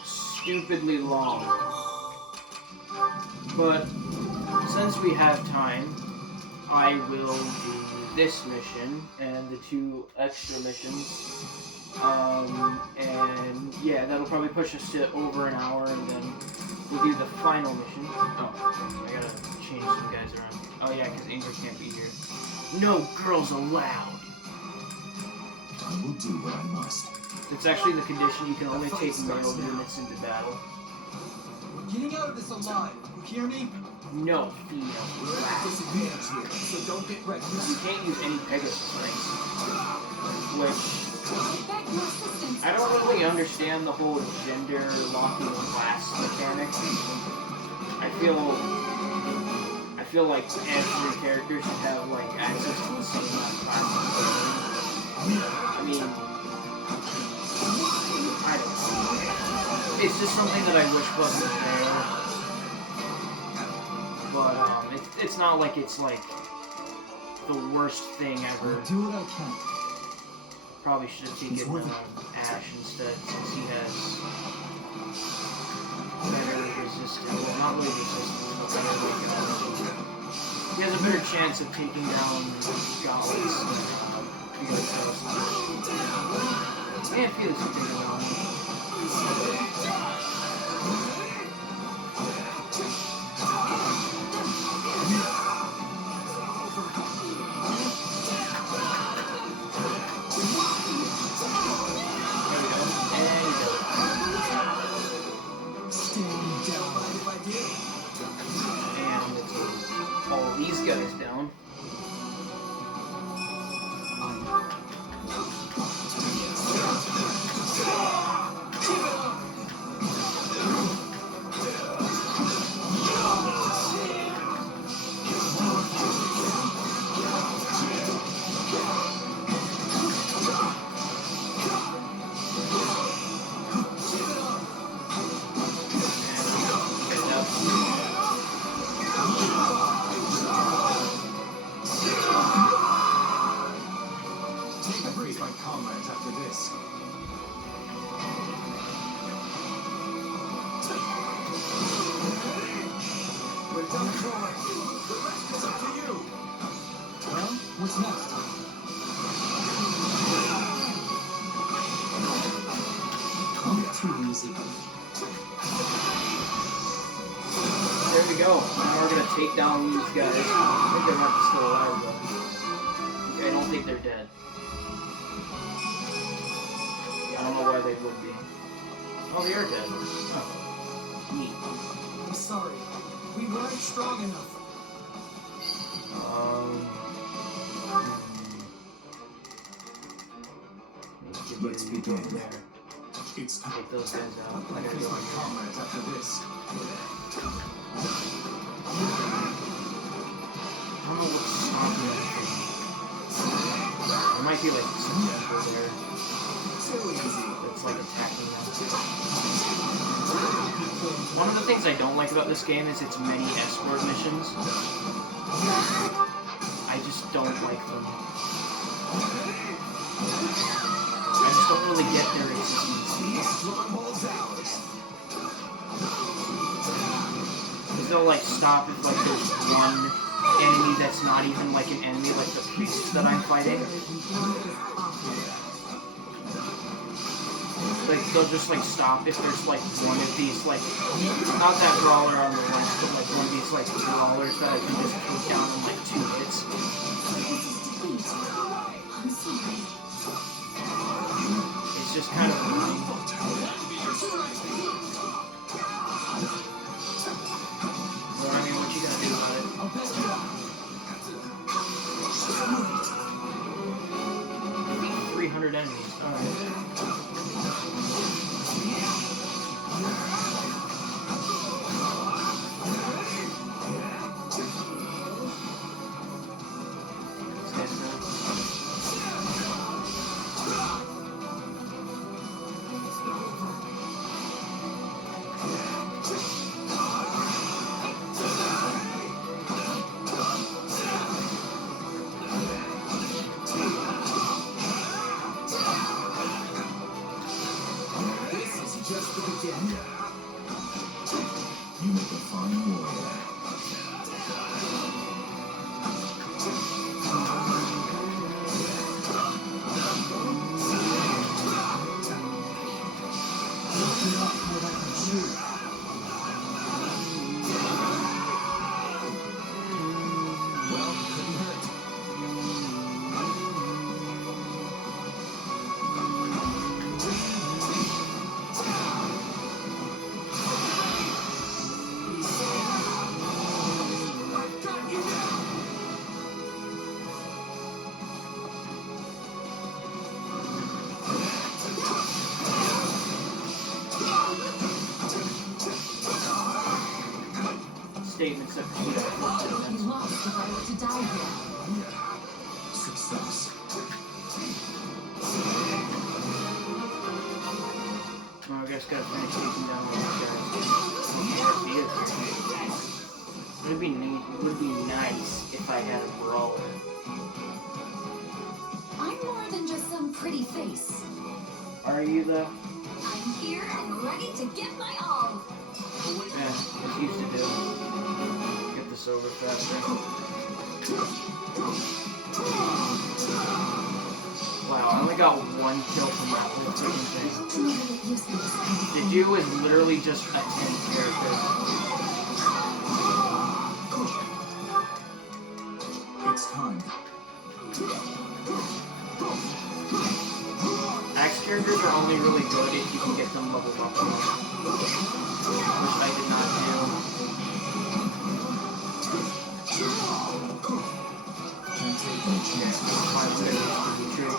stupidly long. But since we have time, I will do this mission and the 2 extra missions. And yeah, that'll probably push us to over an hour, and then we'll do the final mission. Oh, I gotta change some guys around. Oh yeah, because Ingrid can't be here. No girls allowed! I will do what I must. It's actually the condition you can only take male units into battle. We're getting out of this alive. You hear me? No female. We're at a disadvantage here, so don't get reckless. You can't use any Pegasus rings. Which, I don't really understand the whole gender locking class mechanic. I feel like every character should have like access to the same amount of classes. I mean, I don't know. It's just something that I wish wasn't there. But it's not like it's like the worst thing ever. I'll do what I can. Probably should have taken Ash instead, since he has better resistance. Well, not really resistance, but better like he has a better chance of taking down goblins. I can't feel something around me. All these guys down. What's next? Too easy. There we go. Now we're gonna take down these guys. I think they might be still alive though. Okay, I don't think they're dead. I don't know why they would be. Oh, they are dead. Huh. Neat. I'm sorry. We weren't strong enough. Let's begin. It's Take those guys out. I gotta face go my in here. comrades after this. I don't know what's stopping anything. There might be like some jungle there that's like attacking them. One of the things I don't like about this game is its many escort missions. I just don't like them. I just don't really get their existence. Because they'll like stop if like there's one enemy that's not even like an enemy, like the priests that I'm fighting. Like they'll just like stop if there's like one of these like, not that brawler on the list, but like one of these like brawlers that I can just take down in like 2 hits. I'm sorry. It's just kind of annoying. Well, I mean, what you gonna do about it? I'll bet you are. 300 enemies. Alright. to begin. You make a fine warrior. Well, couldn't hurt. I've got you now! Statements of I'd be lost if I were to die here. Success. Oh, I guess gotta finish taking down all these guys. Would be nice if I had a brawler. I'm more than just some pretty face. Are you though? I'm here and ready to give my all. Yeah, as used to do. Get this over faster. Wow, I only got one kill from that whole freaking thing. The dude is literally just a 10 character. It's time. Axe characters are only really good if you can get them leveled up enough. Which I did not Can't take any chances. do. My players to be true.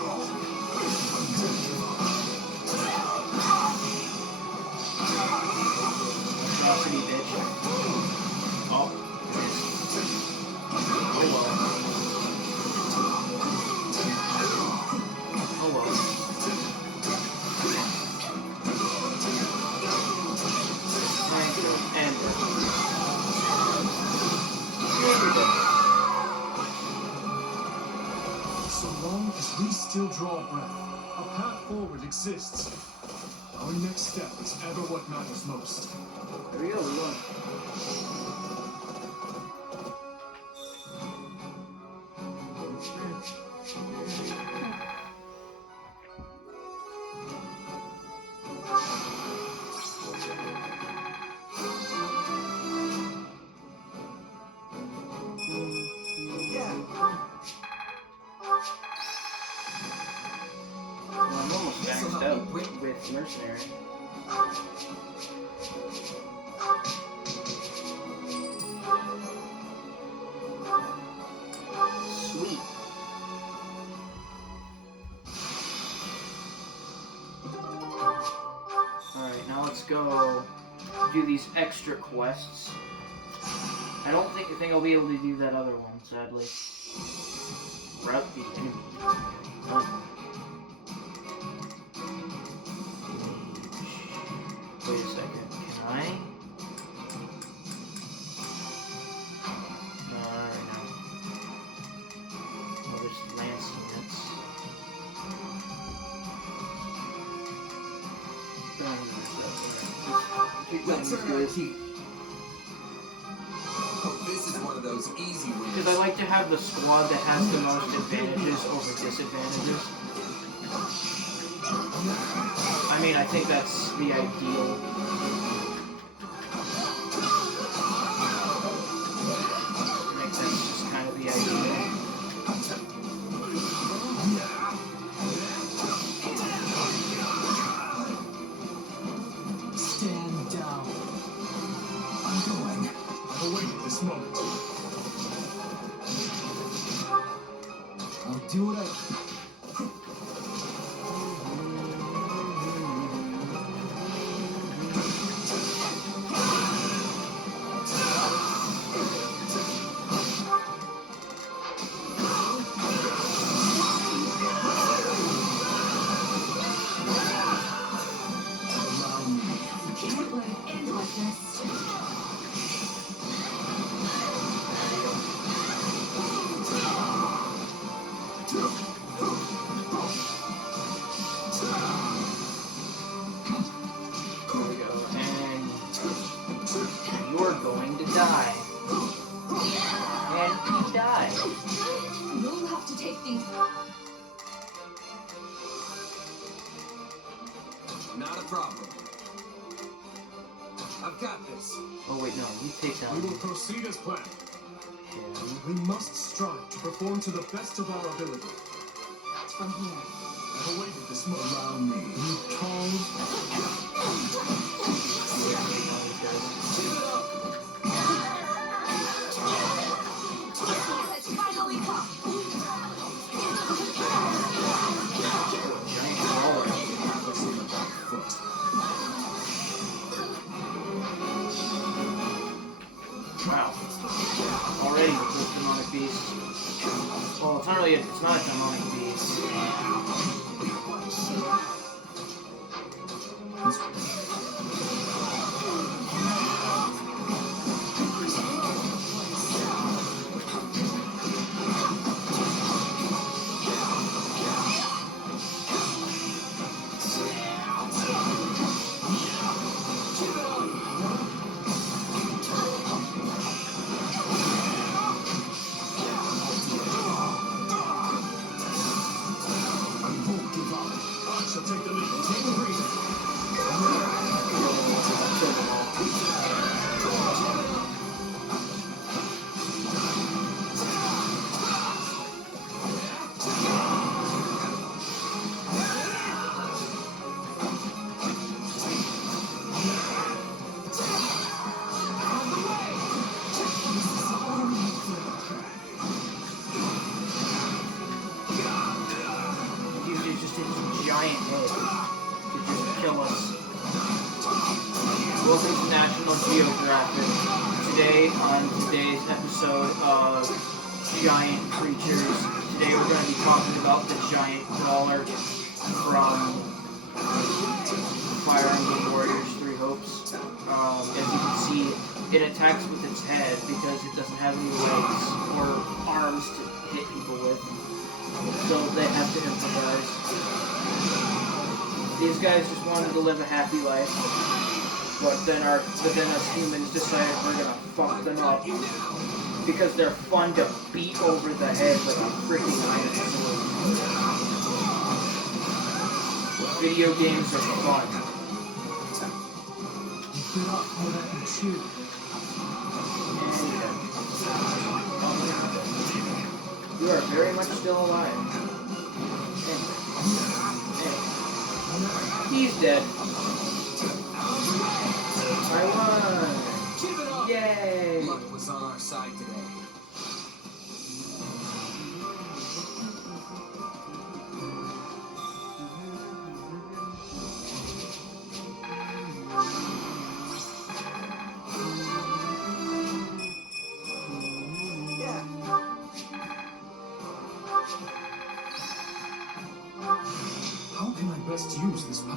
Atrocity, bitch. Oh, oh well. Oh well. Trying to end it. So long as we still draw breath, a path forward exists. Our next step is ever what matters most. There we go, we won. Well, I'm almost maxed out with Mercenary. Sweet. Alright, now let's go do these extra quests. I don't think I'll be able to do that other one, sadly. Route the enemy. Wait a second, can I? No, not right now. Oh, there's lance units. Let's earn our keep. Oh, this is one of those easy wins. Because I like to have the squad that has the most advantages over disadvantages. I mean, I think that's the ideal. I think that's just kind of the ideal. Stand down. I'm going. I've awaited this moment. I'll do what I... die. And he died. You'll have to take these. Not a problem. I've got this. Oh wait, no, you take We down. will proceed as planned. him. We must strive to perform to the best of our ability. From here. I've awaited this moment. Allow me. You tall. It's finally come. Giant crawler. What's on the back foot? Wow. Already with this demonic beast. Well, it's not really it's not a demonic beast. Shall take the lead. Take a breather. It's just a giant head to just kill us. Welcome to National Geographic. Today, on today's episode of Giant Creatures, today we're going to be talking about the giant crawler from Fire Emblem Warriors 3 Hopes. As you can see, it attacks with its head because it doesn't have any legs or arms to hit people with. So they have to improvise. These guys just wanted to live a happy life, but then us humans decided we're gonna fuck them up because they're fun to beat over the head like a freaking iron sword. Video games are fun. Get up for that and shoot. You are very much still alive. He's dead. I won! Keep it up! Yay! Luck was on our side today. How can I best use this power?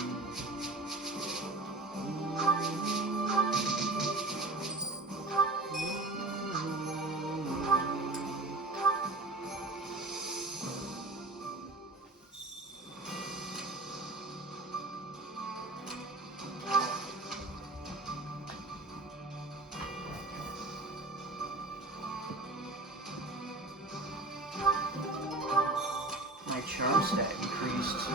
My charm stat increased.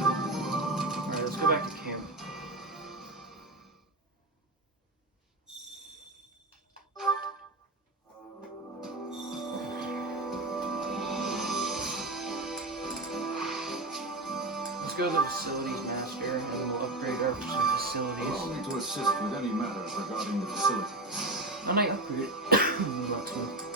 Alright, let's go back to camp. Let's go to the facilities master and we'll upgrade our some facilities. Allow me to assist with any matters regarding the facilities. And I upgraded the locksmith.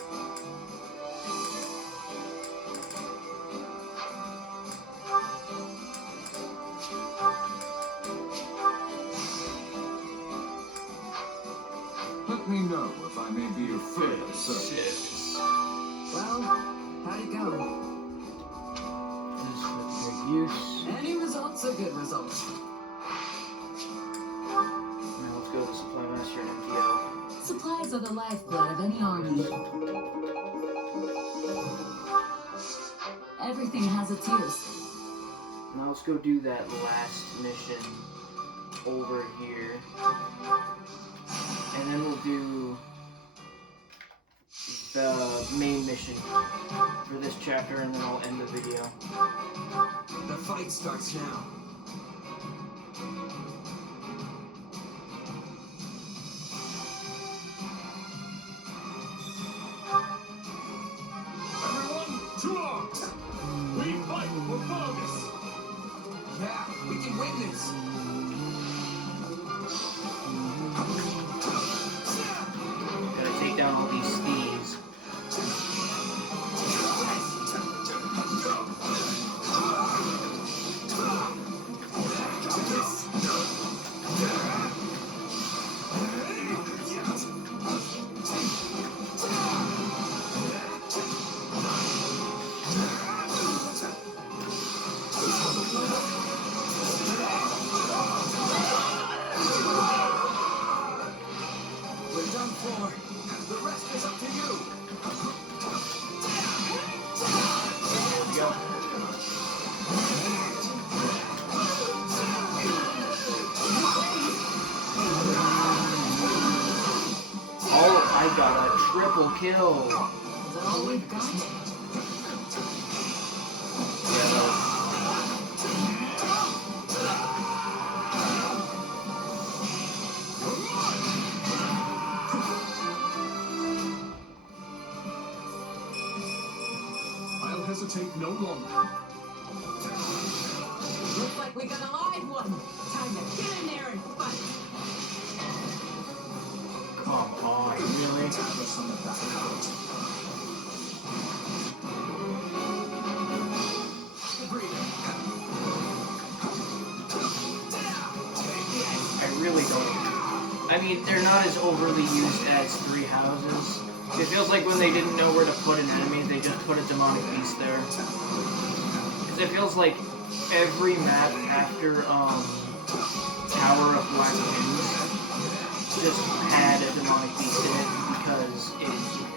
Let me know if I may be of further service. Service. Well, how'd it go? This with great use. Any results are good results. Now let's go to the supply master and MTO. Supplies are the lifeblood of any army. Everything has its use. Now let's go do that last mission. over here. And then we'll do the main mission for this chapter, and then I'll end the video. The fight starts now. Everyone, to arms! We fight for Fargus! Yeah, we can win this. Gotta take down all these thieves. We're done for. The rest is up to you. Go. Oh, I got a triple kill. Is that all we've got? I'll hesitate no longer. Looks like we got a live one. Time to get in there and fight. Come on, really? Establish on the battlefield. I really don't. I mean, they're not as overly used as Three Houses. It feels like when they didn't know where to put an enemy, they just put a demonic beast there. Because it feels like every map after Tower of Black Winds just had a demonic beast in it because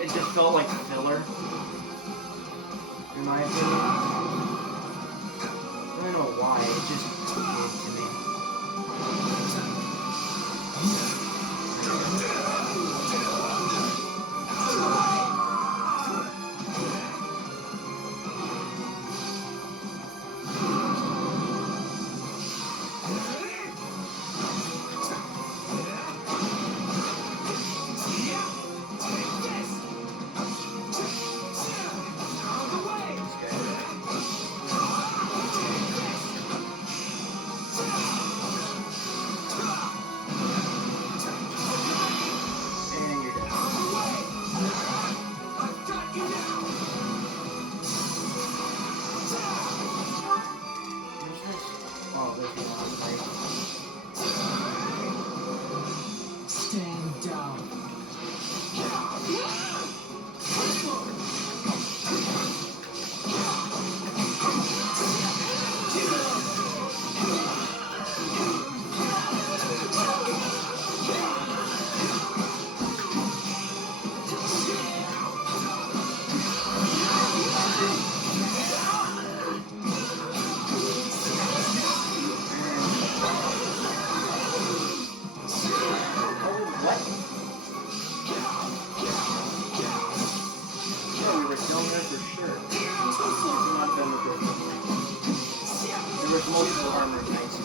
it just felt like filler. In my opinion. I don't know why, it just did to me. Stand down. Multiple armored knights.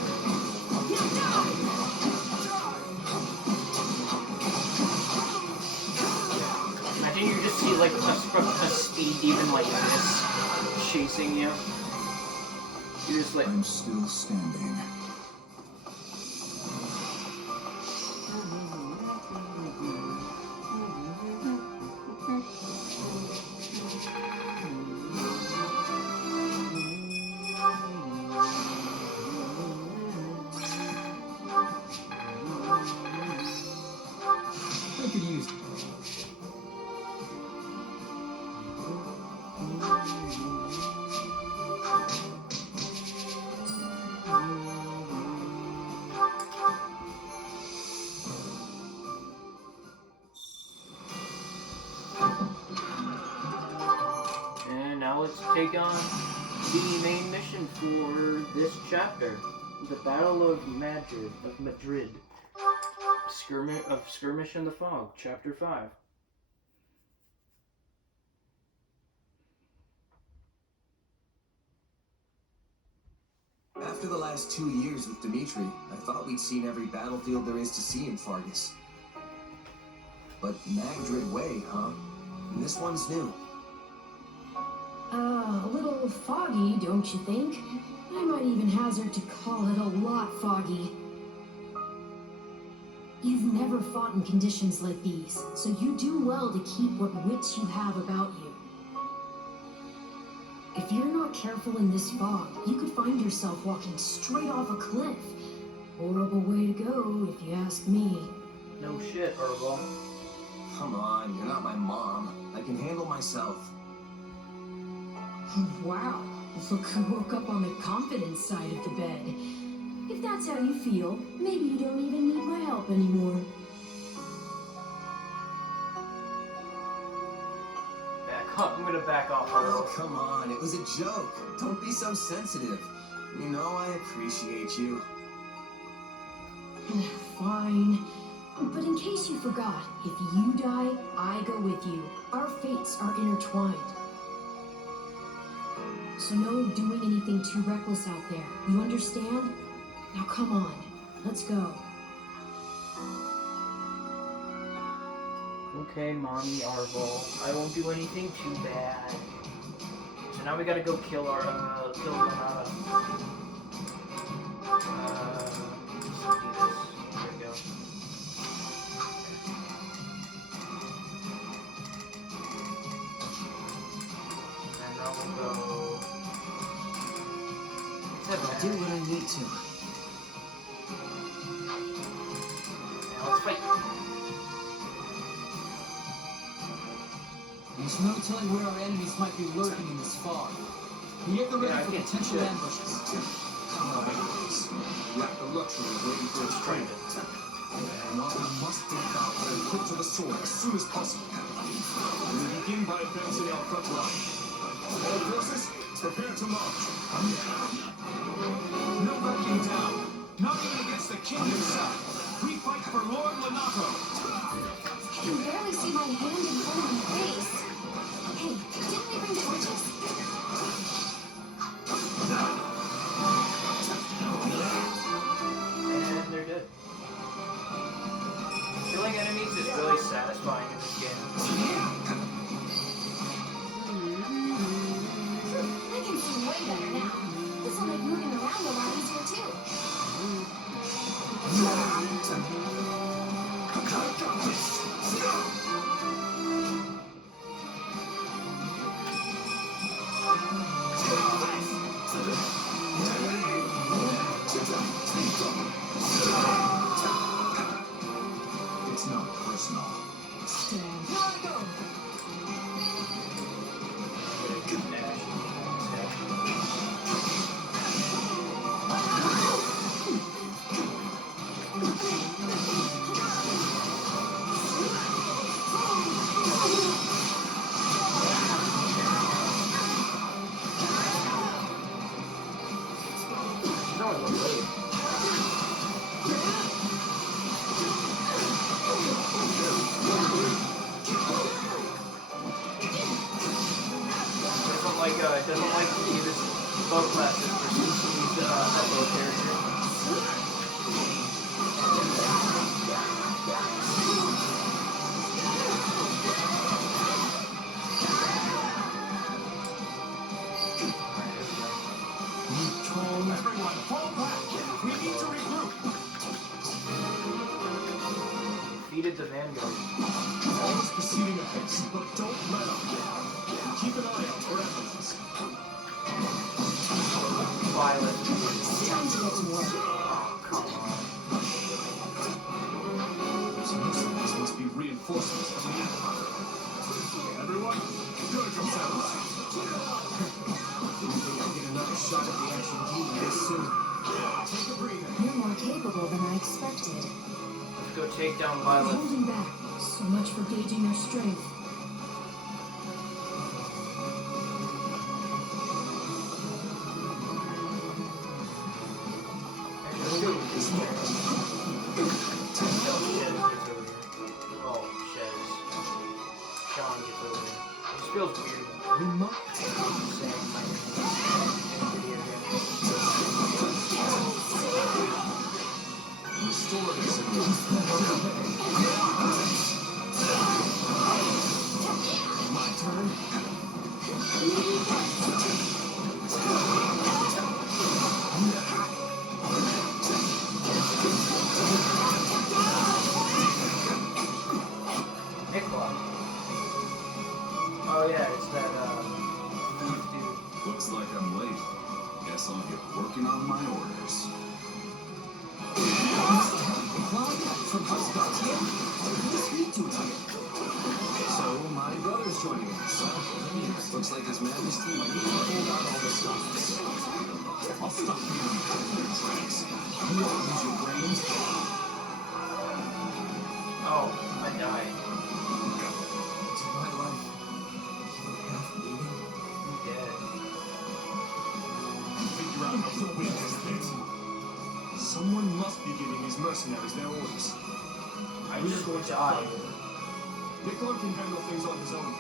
Imagine you just see like a speed demon like this chasing you. You're just like, I'm still standing. I could use. and now let's take on the main mission for this chapter. The Battle of Madrid. Skirmish in the Fog, Chapter 5. After the last 2 years with Dimitri, I thought we'd seen every battlefield there is to see in Fargus. But Magdrid Way, huh? And this one's new. A little foggy, don't you think? I might even hazard to call it a lot foggy. You've never fought in conditions like these, so you do well to keep what wits you have about you. If you're not careful in this fog, you could find yourself walking straight off a cliff. Horrible way to go, if you ask me. No shit, Herbal. Come on, you're not my mom. I can handle myself. Wow, look who woke up on the confidence side of the bed. If that's how you feel, maybe you don't even need my help anymore. Back up. I'm gonna back off. Oh, come on. It was a joke. Don't be so sensitive. You know I appreciate you. Fine. But in case you forgot, if you die, I go with you. Our fates are intertwined. So no doing anything too reckless out there. You understand? Now come on, let's go. Okay, Mommy Arvel. I won't do anything too bad. So now we gotta go kill our, kill Renata. Let's do this. There we go. And now we'll go... I'll do what I need to. Now let's fight. There's no telling where our enemies might be lurking in this fog. We get the ready for potential ambushes. Come on, anyways. You have the luxury of waiting for its training. Renata must be found and put to the sword as soon as possible. We will begin by advancing our front line. All forces, prepare to march. No backing down. Not even against the king himself. We fight for Lord Lenato. I can barely see my hand in front of my face. Hey, didn't we bring torches? And they're dead. Killing enemies is really satisfying in this game. I can see way better now. This will make moving around a lot easier too. It's not personal. Stand. Here I go. It doesn't like to use bow classes for CC's elbow character. Everyone, fall back. We need to regroup. Defeated the Vanguard. Always proceeding ahead, but don't let up. Keep an eye out for enemies. Violet. It's time to get to work. Oh, come on. These must be reinforcements from the Empire. Everyone, good yourselves. Didn't think I'd get another shot at the action key this soon. Take a breather. You're more capable than I expected. Let's go take down You're Violet. holding back. So much for gauging their strength. feels weird. We must. Saying my video game. Restore this. My turn. Nicola. Oh yeah, it's that dude. Looks like I'm late. Guess I'll get working on my orders. From Husband's here. Nice to meet you again. So my brother's joining us. Looks like His Majesty really pulled out all the stops. I'll stop you in your tracks. You won't use your brains. Oh, I died. To my life. Half meaning. I'm dead. Figure out how to win this thing. Someone must be giving these mercenaries their orders. I'm just going to die. Nicola can handle things on his own.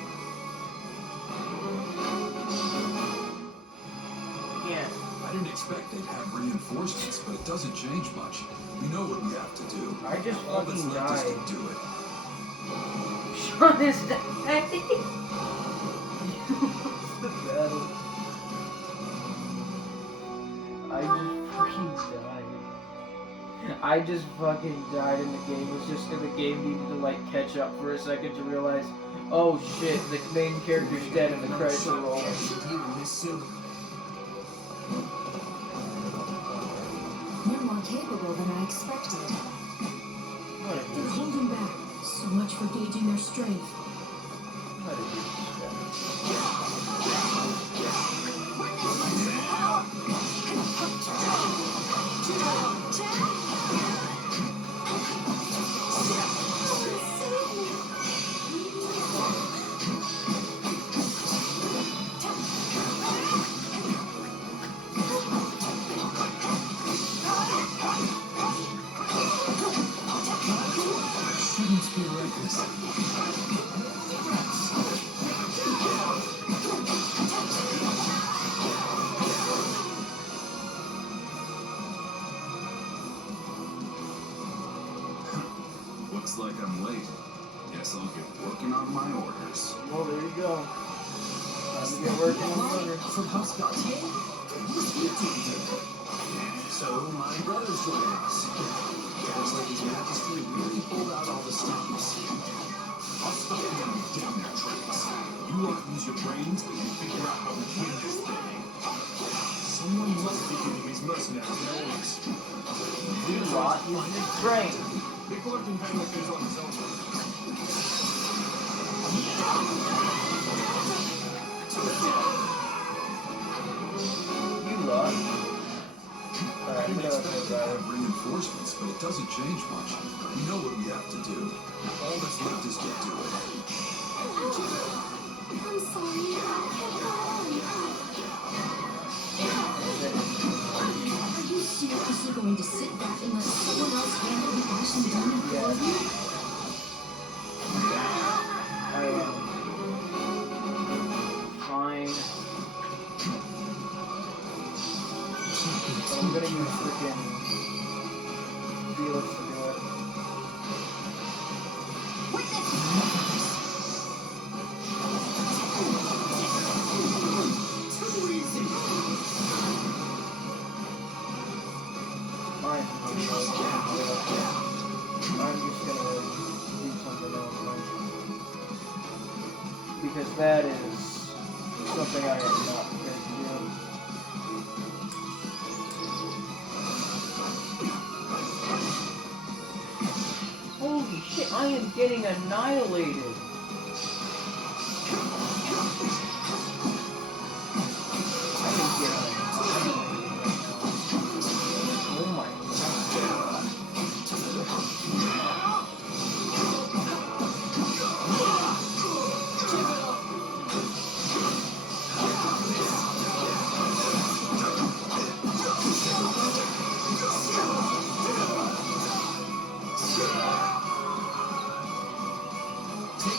Yeah. I didn't expect they'd have reinforcements, but it doesn't change much. We know what we have to do. I just All that's fucking left is to died. do it. Sean is dead. The battle. I just fucking died in the game. It's just that the game needed to like catch up for a second to realize, oh shit, the main character's dead and the credits are rolling. You're more capable than I expected. What a They're douche. holding back. So much for gauging their strength. What a douche. Shouldn't be reckless. Looks like I'm late. Guess I'll get working on my orders. Well, there you go. Time to get working on the order. From Husband's here. Nice to meet you again. So my brother's joining us. Looks like His Majesty really pulled out all the stops. I'll stop you in their tracks. You won't use your brains and figure out how to win this thing. Someone must be giving these mercenaries their orders. You lot use his brain. Nicola can handle things on his own. You lot. I Alright, didn't get up expect there, to brother. have reinforcements, but it doesn't change much. We know what we have to do. All that's left is to do it. I'm sorry. Are you seriously going to sit back and let someone else handle the ashen demon for you? I am fine. But I'm gonna use freaking Felix to do it. Fine. I'm just gonna do something else. Because that is something I am not prepared to do. Holy shit, I am getting annihilated. I am getting annihilated. Oh my god. Take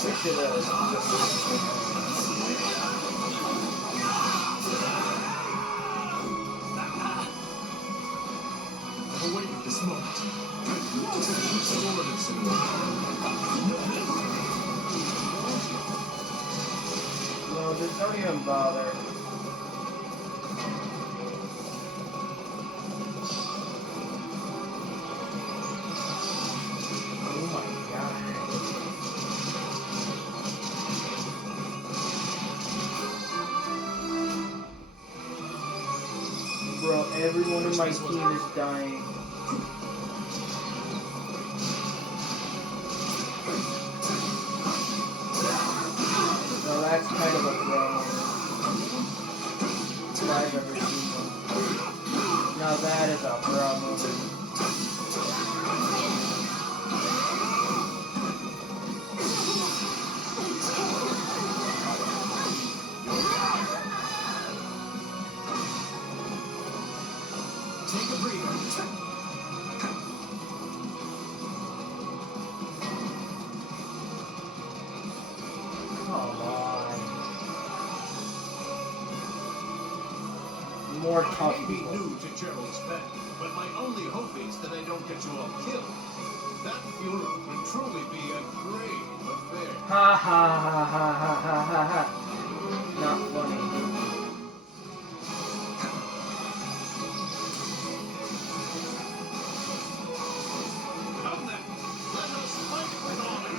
should I've awaited this moment. Sword and sword. No, just don't even bother. Oh my god. Bro, everyone in my team is dying. No, that's kind of a problem. If I've ever seen one. Now that is a problem. Take a breather. Come on. More tough I may be people. new to Gerald's band, but my only hope is that I don't get you all killed. That funeral would truly be a great affair. Ha ha ha ha ha ha ha ha. Not funny. Come then, let us fight with honor.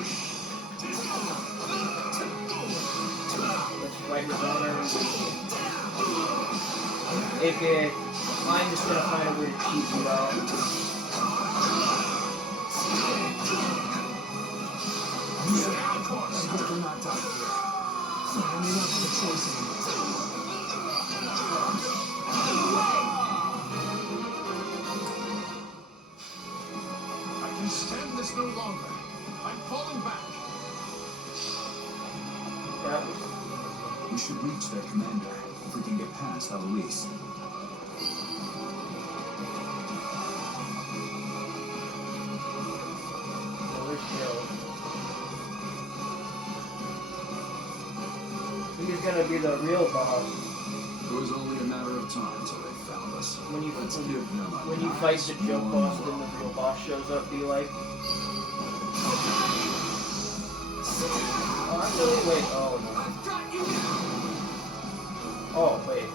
Let's fight with honor. AKA, I'm just gonna find a way to cheat you out. Of course. I hope they're not done here. I may not have a choice anymore. I can stand this no longer. I'm falling back. That We should reach their commander if we can get past Eloise. He's gonna be the real boss. It was only a matter of time till they found us. When you Let's give them a when you nice fight the joke warm boss, then welcome. the real boss shows up. Be like, oh, actually, wait. Oh no. Oh wait.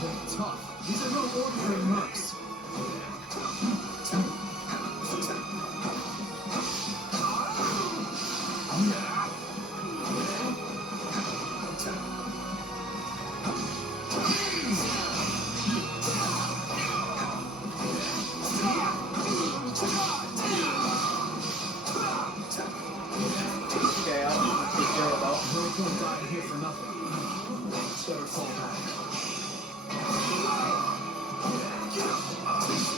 They're tough. These are no ordinary mercs. Okay, I'll take care of that. No point dying here for nothing. Better fall back.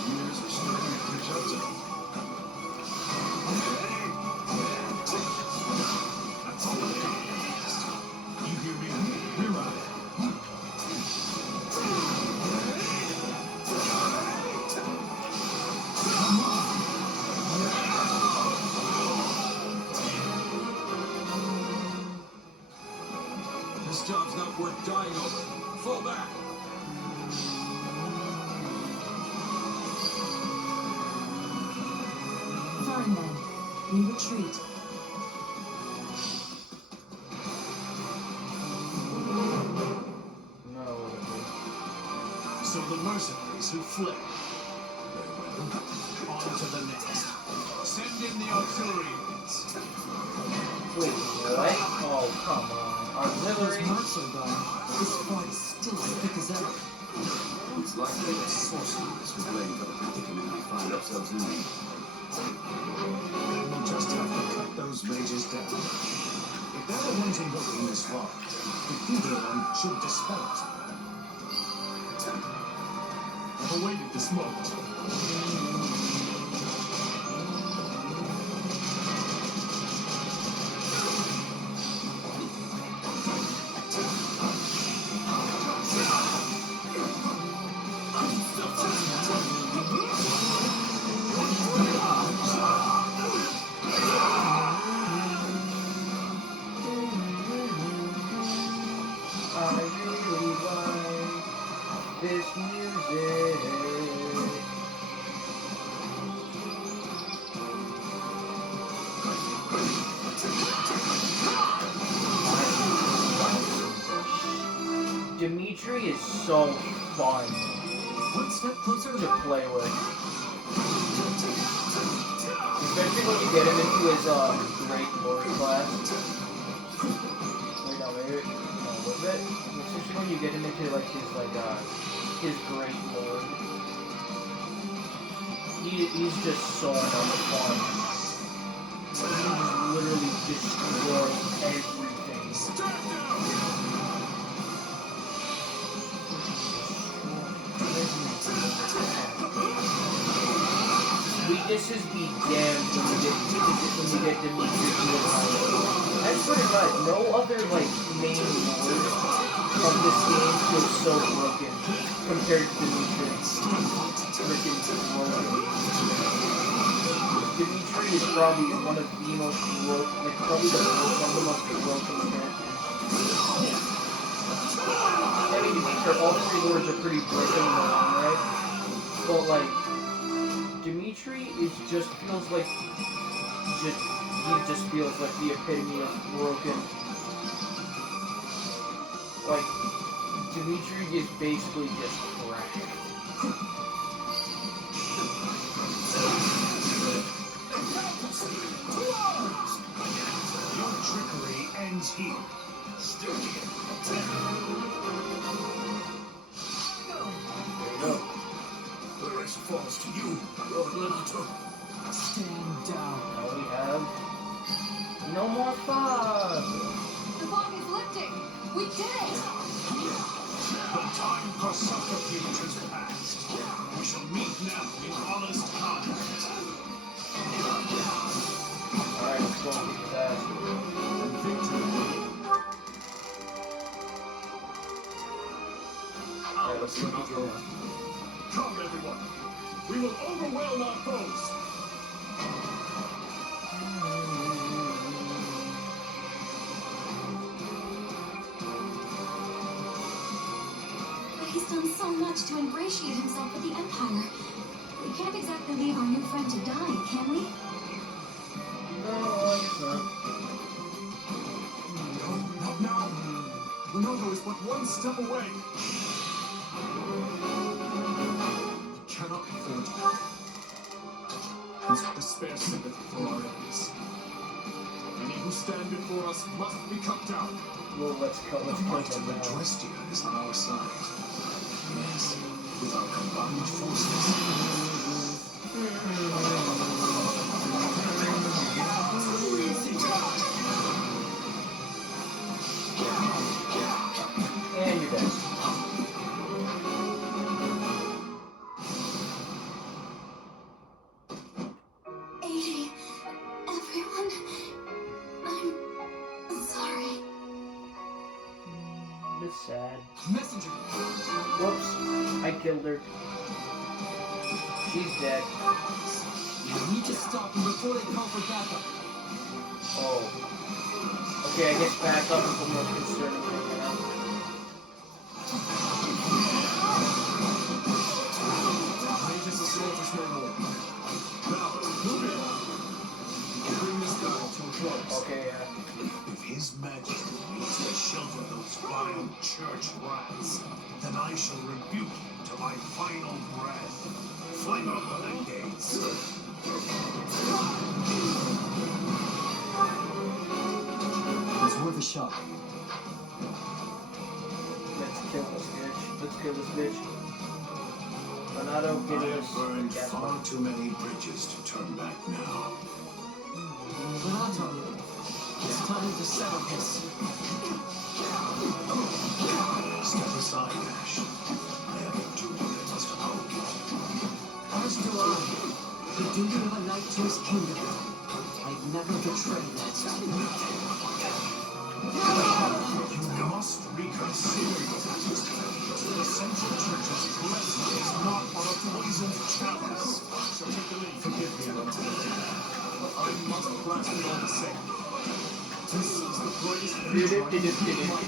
Years are starting to catch up to me. You hear me? We're out. This job's not worth dying over. Fall back. Fine then. We retreat. No. So the mercenaries who fled. Very well. On to the next. Send in the artillery units. Wait, what? Oh, come on. Those Artillery? marks are gone. This fog is still as thick as ever. It's likely that sorcery is to blame for the predicament we find ourselves in. We'll just have to cut those rages down. If they're the ones invoking this fog, defeating them should dispel it. I've awaited this moment. Dimitri is so fun One step closer to to play with. Especially when you get him into his Great Lord class. Wait, no, maybe, no, was it? Especially when you get him into like his Great Lord. He's just so much fun. He just literally destroys everything. Weaknesses be damned when you get Dimitri to the high. I swear to God, no other like main lord of this game feels so broken compared to Dimitri. Freaking broken. Dimitri is probably one of the most broken, like probably one of the most broken characters. I mean, to be fair, all three lords are pretty broken in their own right, but like. Dimitri just feels like he just feels like the epitome of broken. Like Dimitri is basically just trash. Your trickery ends here. Still here. There you go. The rest falls to you, Lord Lenato. stand down. Now we have no more fog. The fog is lifting. We did it. The time for subterfuge is past. We shall meet now in honest combat. Alright, let's go and kick his ass. And victory. Alright, let's look at this. Come, everyone. We will overwhelm our foes. But he's done so much to ingratiate himself with the Empire. We can't exactly leave our new friend to die, can we? No, I guess not. No, not now. Lenato is but one step away. We cannot afford to spare sympathy for our enemies. Any who stand before us must be cut down. Well, let's The kill might them of now. Adrestia is on our side. Yes, with our combined forces. And you're dead. Everyone, I'm sorry. It's sad. Messenger. Whoops, I killed her. She's dead. You need to stop them before they call for backup. Oh. Okay, I guess back up is the most concerning thing, you know? Mages assault us no more. Now, move in. Bring this battle to a close. Okay, yeah. If His Majesty needs to shelter those vile church rats, then I shall rebuke him to my final breath. Fling open the gates. It's worth a shot. Let's kill this bitch. Let's kill this bitch. Renato, I get have us. burned Gas far bomb. too many bridges to turn back now. Renato, it's time to settle this. Step aside, Ash. I have a duty I must uphold. As do I. The duty of a knight to his kingdom. I've never betrayed that. You must reconsider your attitude. The Central Church's blessing is not on a poisoned chalice. So take the lead. Forgive me, Lieutenant. But I must grasp it all the same. This is the greatest victory my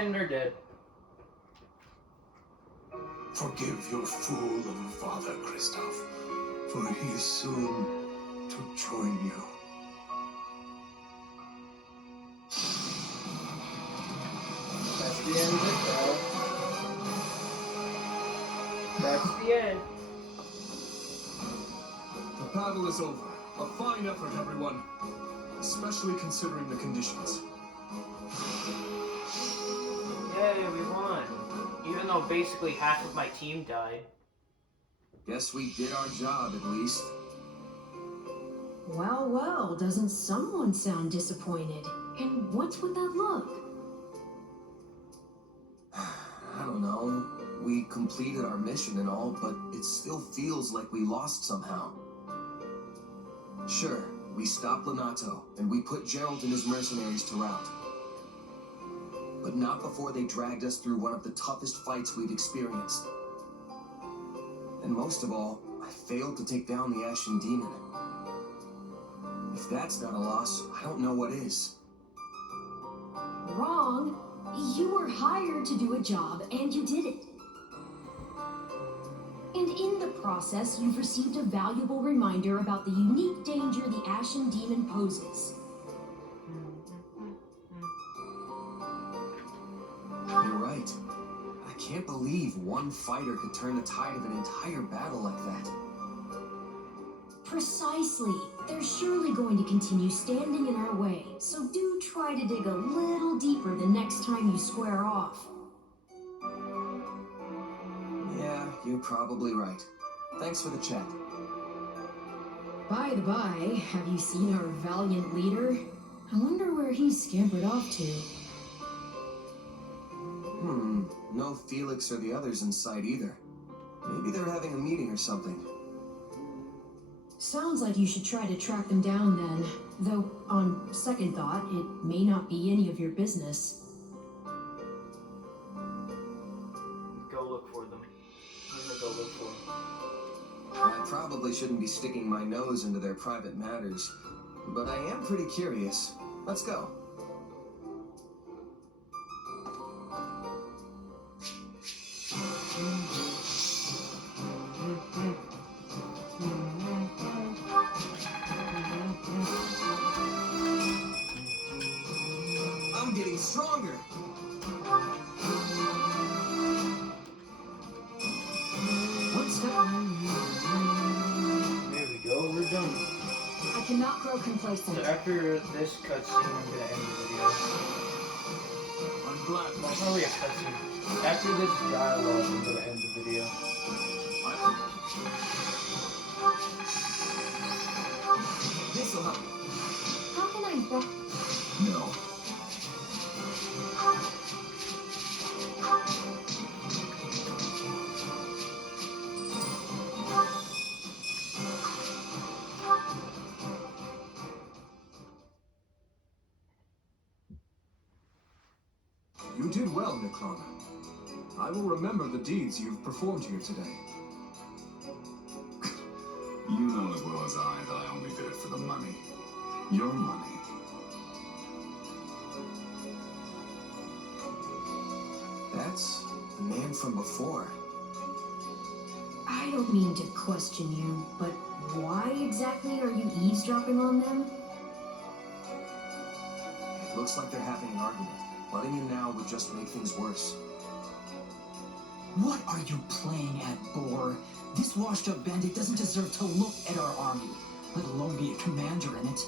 and they're dead. Forgive your fool of a father, Kristoff, for he is soon to join you. That's the end of it, though. That's the end. The battle is over. A fine effort, everyone. Especially considering the conditions. Yay, we won. Even though basically half of my team died. Guess we did our job at least. Well, well, doesn't someone sound disappointed? And what's with that look? I don't know. We completed our mission and all, but it still feels like we lost somehow. Sure, we stopped Lonato, and we put Gerald and his mercenaries to rout. But not before they dragged us through one of the toughest fights we've experienced. And most of all, I failed to take down the Ashen Demon. If that's not a loss, I don't know what is. Wrong. You were hired to do a job, and you did it. And in the process, you've received a valuable reminder about the unique danger the Ashen Demon poses. You're right. I can't believe one fighter could turn the tide of an entire battle like that. Precisely. They're surely going to continue standing in our way, so do try to dig a little deeper the next time you square off. Yeah, you're probably right. Thanks for the chat. By the by, have you seen our valiant leader? I wonder where he's scampered off to. No Felix or the others in sight either. Maybe they're having a meeting or something. Sounds like you should try to track them down then. Though, on second thought, it may not be any of your business. Go look for them. I'm gonna go look for them. I probably shouldn't be sticking my nose into their private matters, but I am pretty curious. Let's go. I'm getting stronger. What's that? There we go, we're done. I cannot grow complacent. So after this cutscene, I'm gonna end the video. I'm glad. Well, it's not really a cutscene. After this dialogue, I'm gonna end the video. This'll help. How can I No. You did well, Niklana. I will remember the deeds you've performed here today. You know as well as I that I only did it for the money. Your money. That's the man from before. I don't mean to question you, but why exactly are you eavesdropping on them? It looks like they're having an argument. Letting in now would just make things worse. What are you playing at, Boar? This washed-up bandit doesn't deserve to look at our army, let alone be a commander in it.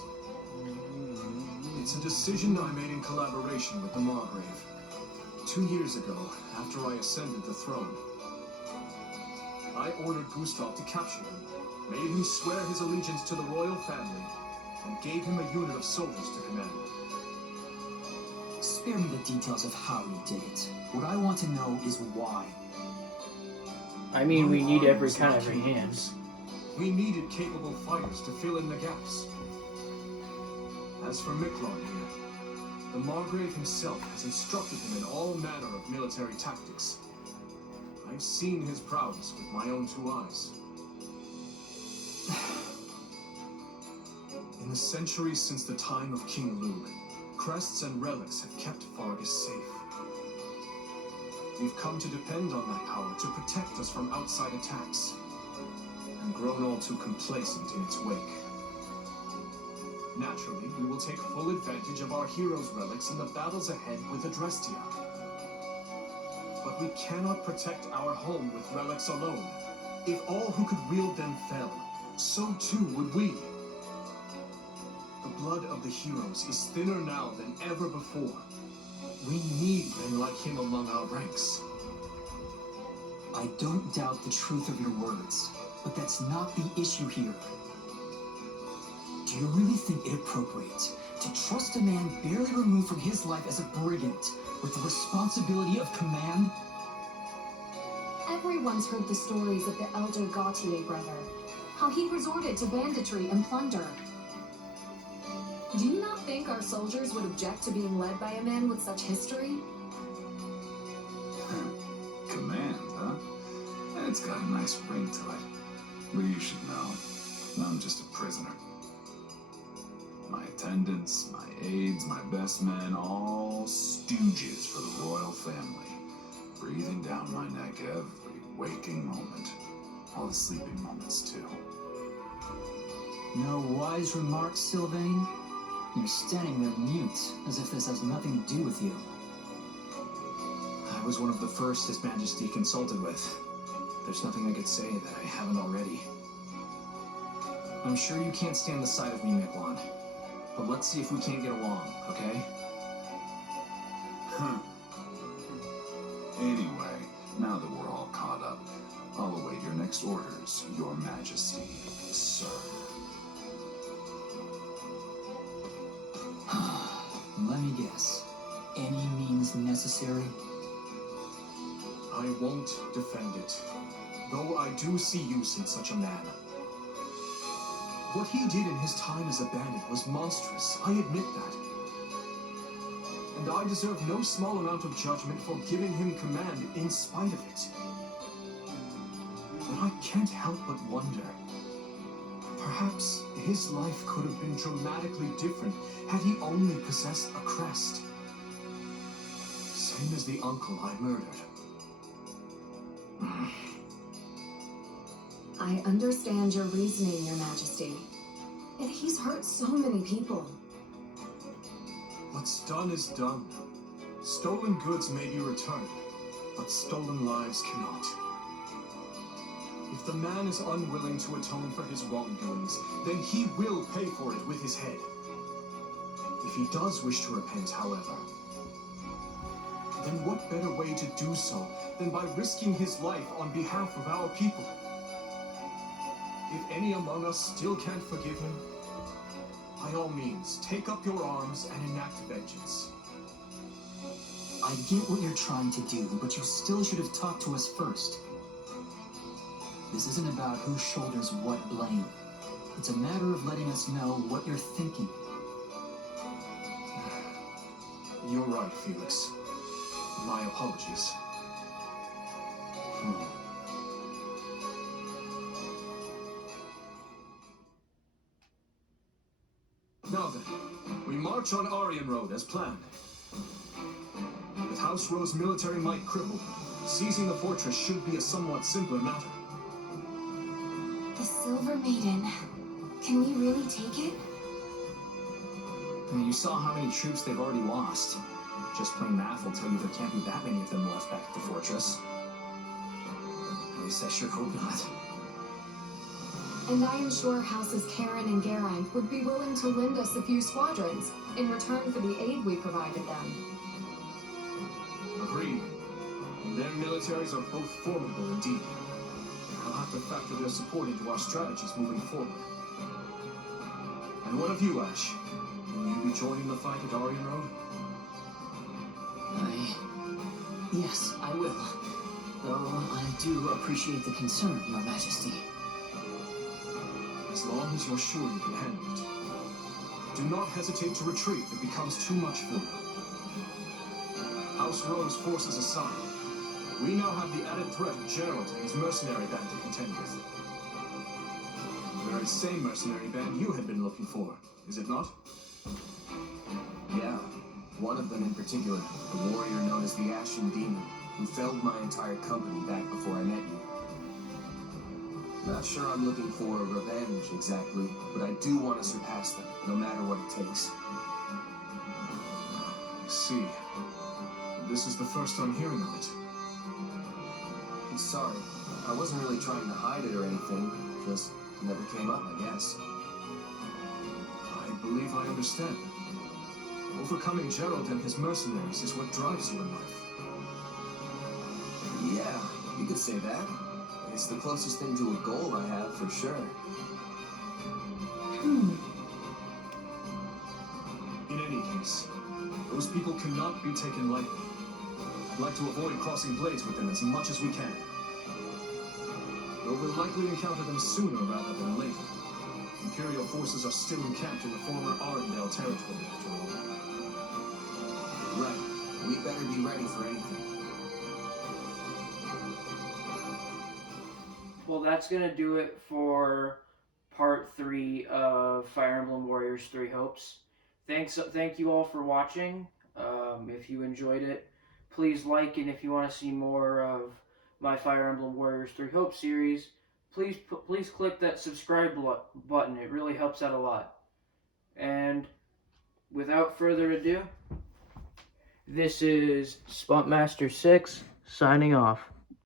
It's a decision I made in collaboration with the Margrave. 2 years ago, after I ascended the throne, I ordered Gustav to capture him, made him swear his allegiance to the royal family, and gave him a unit of soldiers to command. Spare me the details of how you did it. What I want to know is why. I mean, we need every Was kind not of to hand. lose. We needed capable fighters to fill in the gaps. As for Miklon here, the Margrave himself has instructed him in all manner of military tactics. I've seen his prowess with my own 2 eyes. In the centuries since the time of King Lugh, crests and relics have kept Fargus safe. we've come to depend on that power to protect us from outside attacks, and grown all too complacent in its wake. Naturally, we will take full advantage of our heroes' relics in the battles ahead with Adrestia. But we cannot protect our home with relics alone. If all who could wield them fell, so too would we. The blood of the heroes is thinner now than ever before. We need men like him among our ranks. I don't doubt the truth of your words, but that's not the issue here. Do you really think it appropriate to trust a man barely removed from his life as a brigand with the responsibility of command? Everyone's heard the stories of the elder Gautier brother, how he resorted to banditry and plunder. Do you not think our soldiers would object to being led by a man with such history? Command, huh? It's got a nice ring to it. But you should know, I'm just a prisoner. My attendants, my aides, my best men, all stooges for the royal family. Breathing down my neck every waking moment. All the sleeping moments, too. No wise remarks, Sylvain? You're standing there mute, as if this has nothing to do with you. I was one of the first His Majesty consulted with. There's nothing I could say that I haven't already. I'm sure you can't stand the sight of me, Miquelon. But let's see if we can't get along, okay? Anyway, now that we're all caught up, I'll await your next orders, Your Majesty, sir. Let me guess. Any means necessary? I won't defend it, though I do see use in such a man. What he did in his time as a bandit was monstrous, I admit that. And I deserve no small amount of judgment for giving him command in spite of it. But I can't help but wonder. Perhaps his life could have been dramatically different had he only possessed a crest. Same as the uncle I murdered. I understand your reasoning, Your Majesty. Yet he's hurt so many people. What's done is done. Stolen goods may be returned, but stolen lives cannot. If the man is unwilling to atone for his wrongdoings, then he will pay for it with his head. If he does wish to repent, however, then what better way to do so than by risking his life on behalf of our people? If any among us still can't forgive him, by all means, take up your arms and enact vengeance. I get what you're trying to do, but you still should have talked to us first. This isn't about who shoulders what blame. It's a matter of letting us know what you're thinking. You're right, Felix. My apologies. Now then, we march on Aryan Road as planned. With House Rowe's military might crippled, seizing the fortress should be a somewhat simpler matter. The Silver Maiden. Can we really take it? I mean, you saw how many troops they've already lost. Just plain math will tell you there can't be that many of them left back at the fortress. At least I sure hope not. And I am sure Houses Karen and Geraint would be willing to lend us a few squadrons in return for the aid we provided them. Agreed. Their militaries are both formidable indeed. I'll have to factor their support into our strategies moving forward. And what of you, Ash? Will you be joining the fight at Aryan Road? Yes, I will. Though I do appreciate the concern, Your Majesty. As long as you're sure you can handle it. Do not hesitate to retreat if it becomes too much for you. House Rowe's forces aside, we now have the added threat of Gerald and his mercenary band to contend with. The very same mercenary band you had been looking for, is it not? Yeah, one of them in particular, the warrior known as the Ashen Demon. who felled my entire company back before I met you. Not sure I'm looking for revenge exactly, but I do want to surpass them, no matter what it takes. I see. This is the first I'm hearing of it. I'm sorry. I wasn't really trying to hide it or anything. Just never came up, I guess. I believe I understand. Overcoming Gerald and his mercenaries is what drives you in life. Yeah, you could say that. It's the closest thing to a goal I have, for sure. In any case, those people cannot be taken lightly. I'd like to avoid crossing blades with them as much as we can. Though we'll likely encounter them sooner rather than later. Imperial forces are still encamped in the former Arendelle territory, after all. Right. We better be ready for anything. Well, that's going to do it for part 3 of Fire Emblem Warriors 3 Hopes. Thank you all for watching. If you enjoyed it, please like, and if you want to see more of my Fire Emblem Warriors 3 Hopes series, please click that subscribe button. It really helps out a lot. And without further ado, this is Spuntmaster 6 signing off.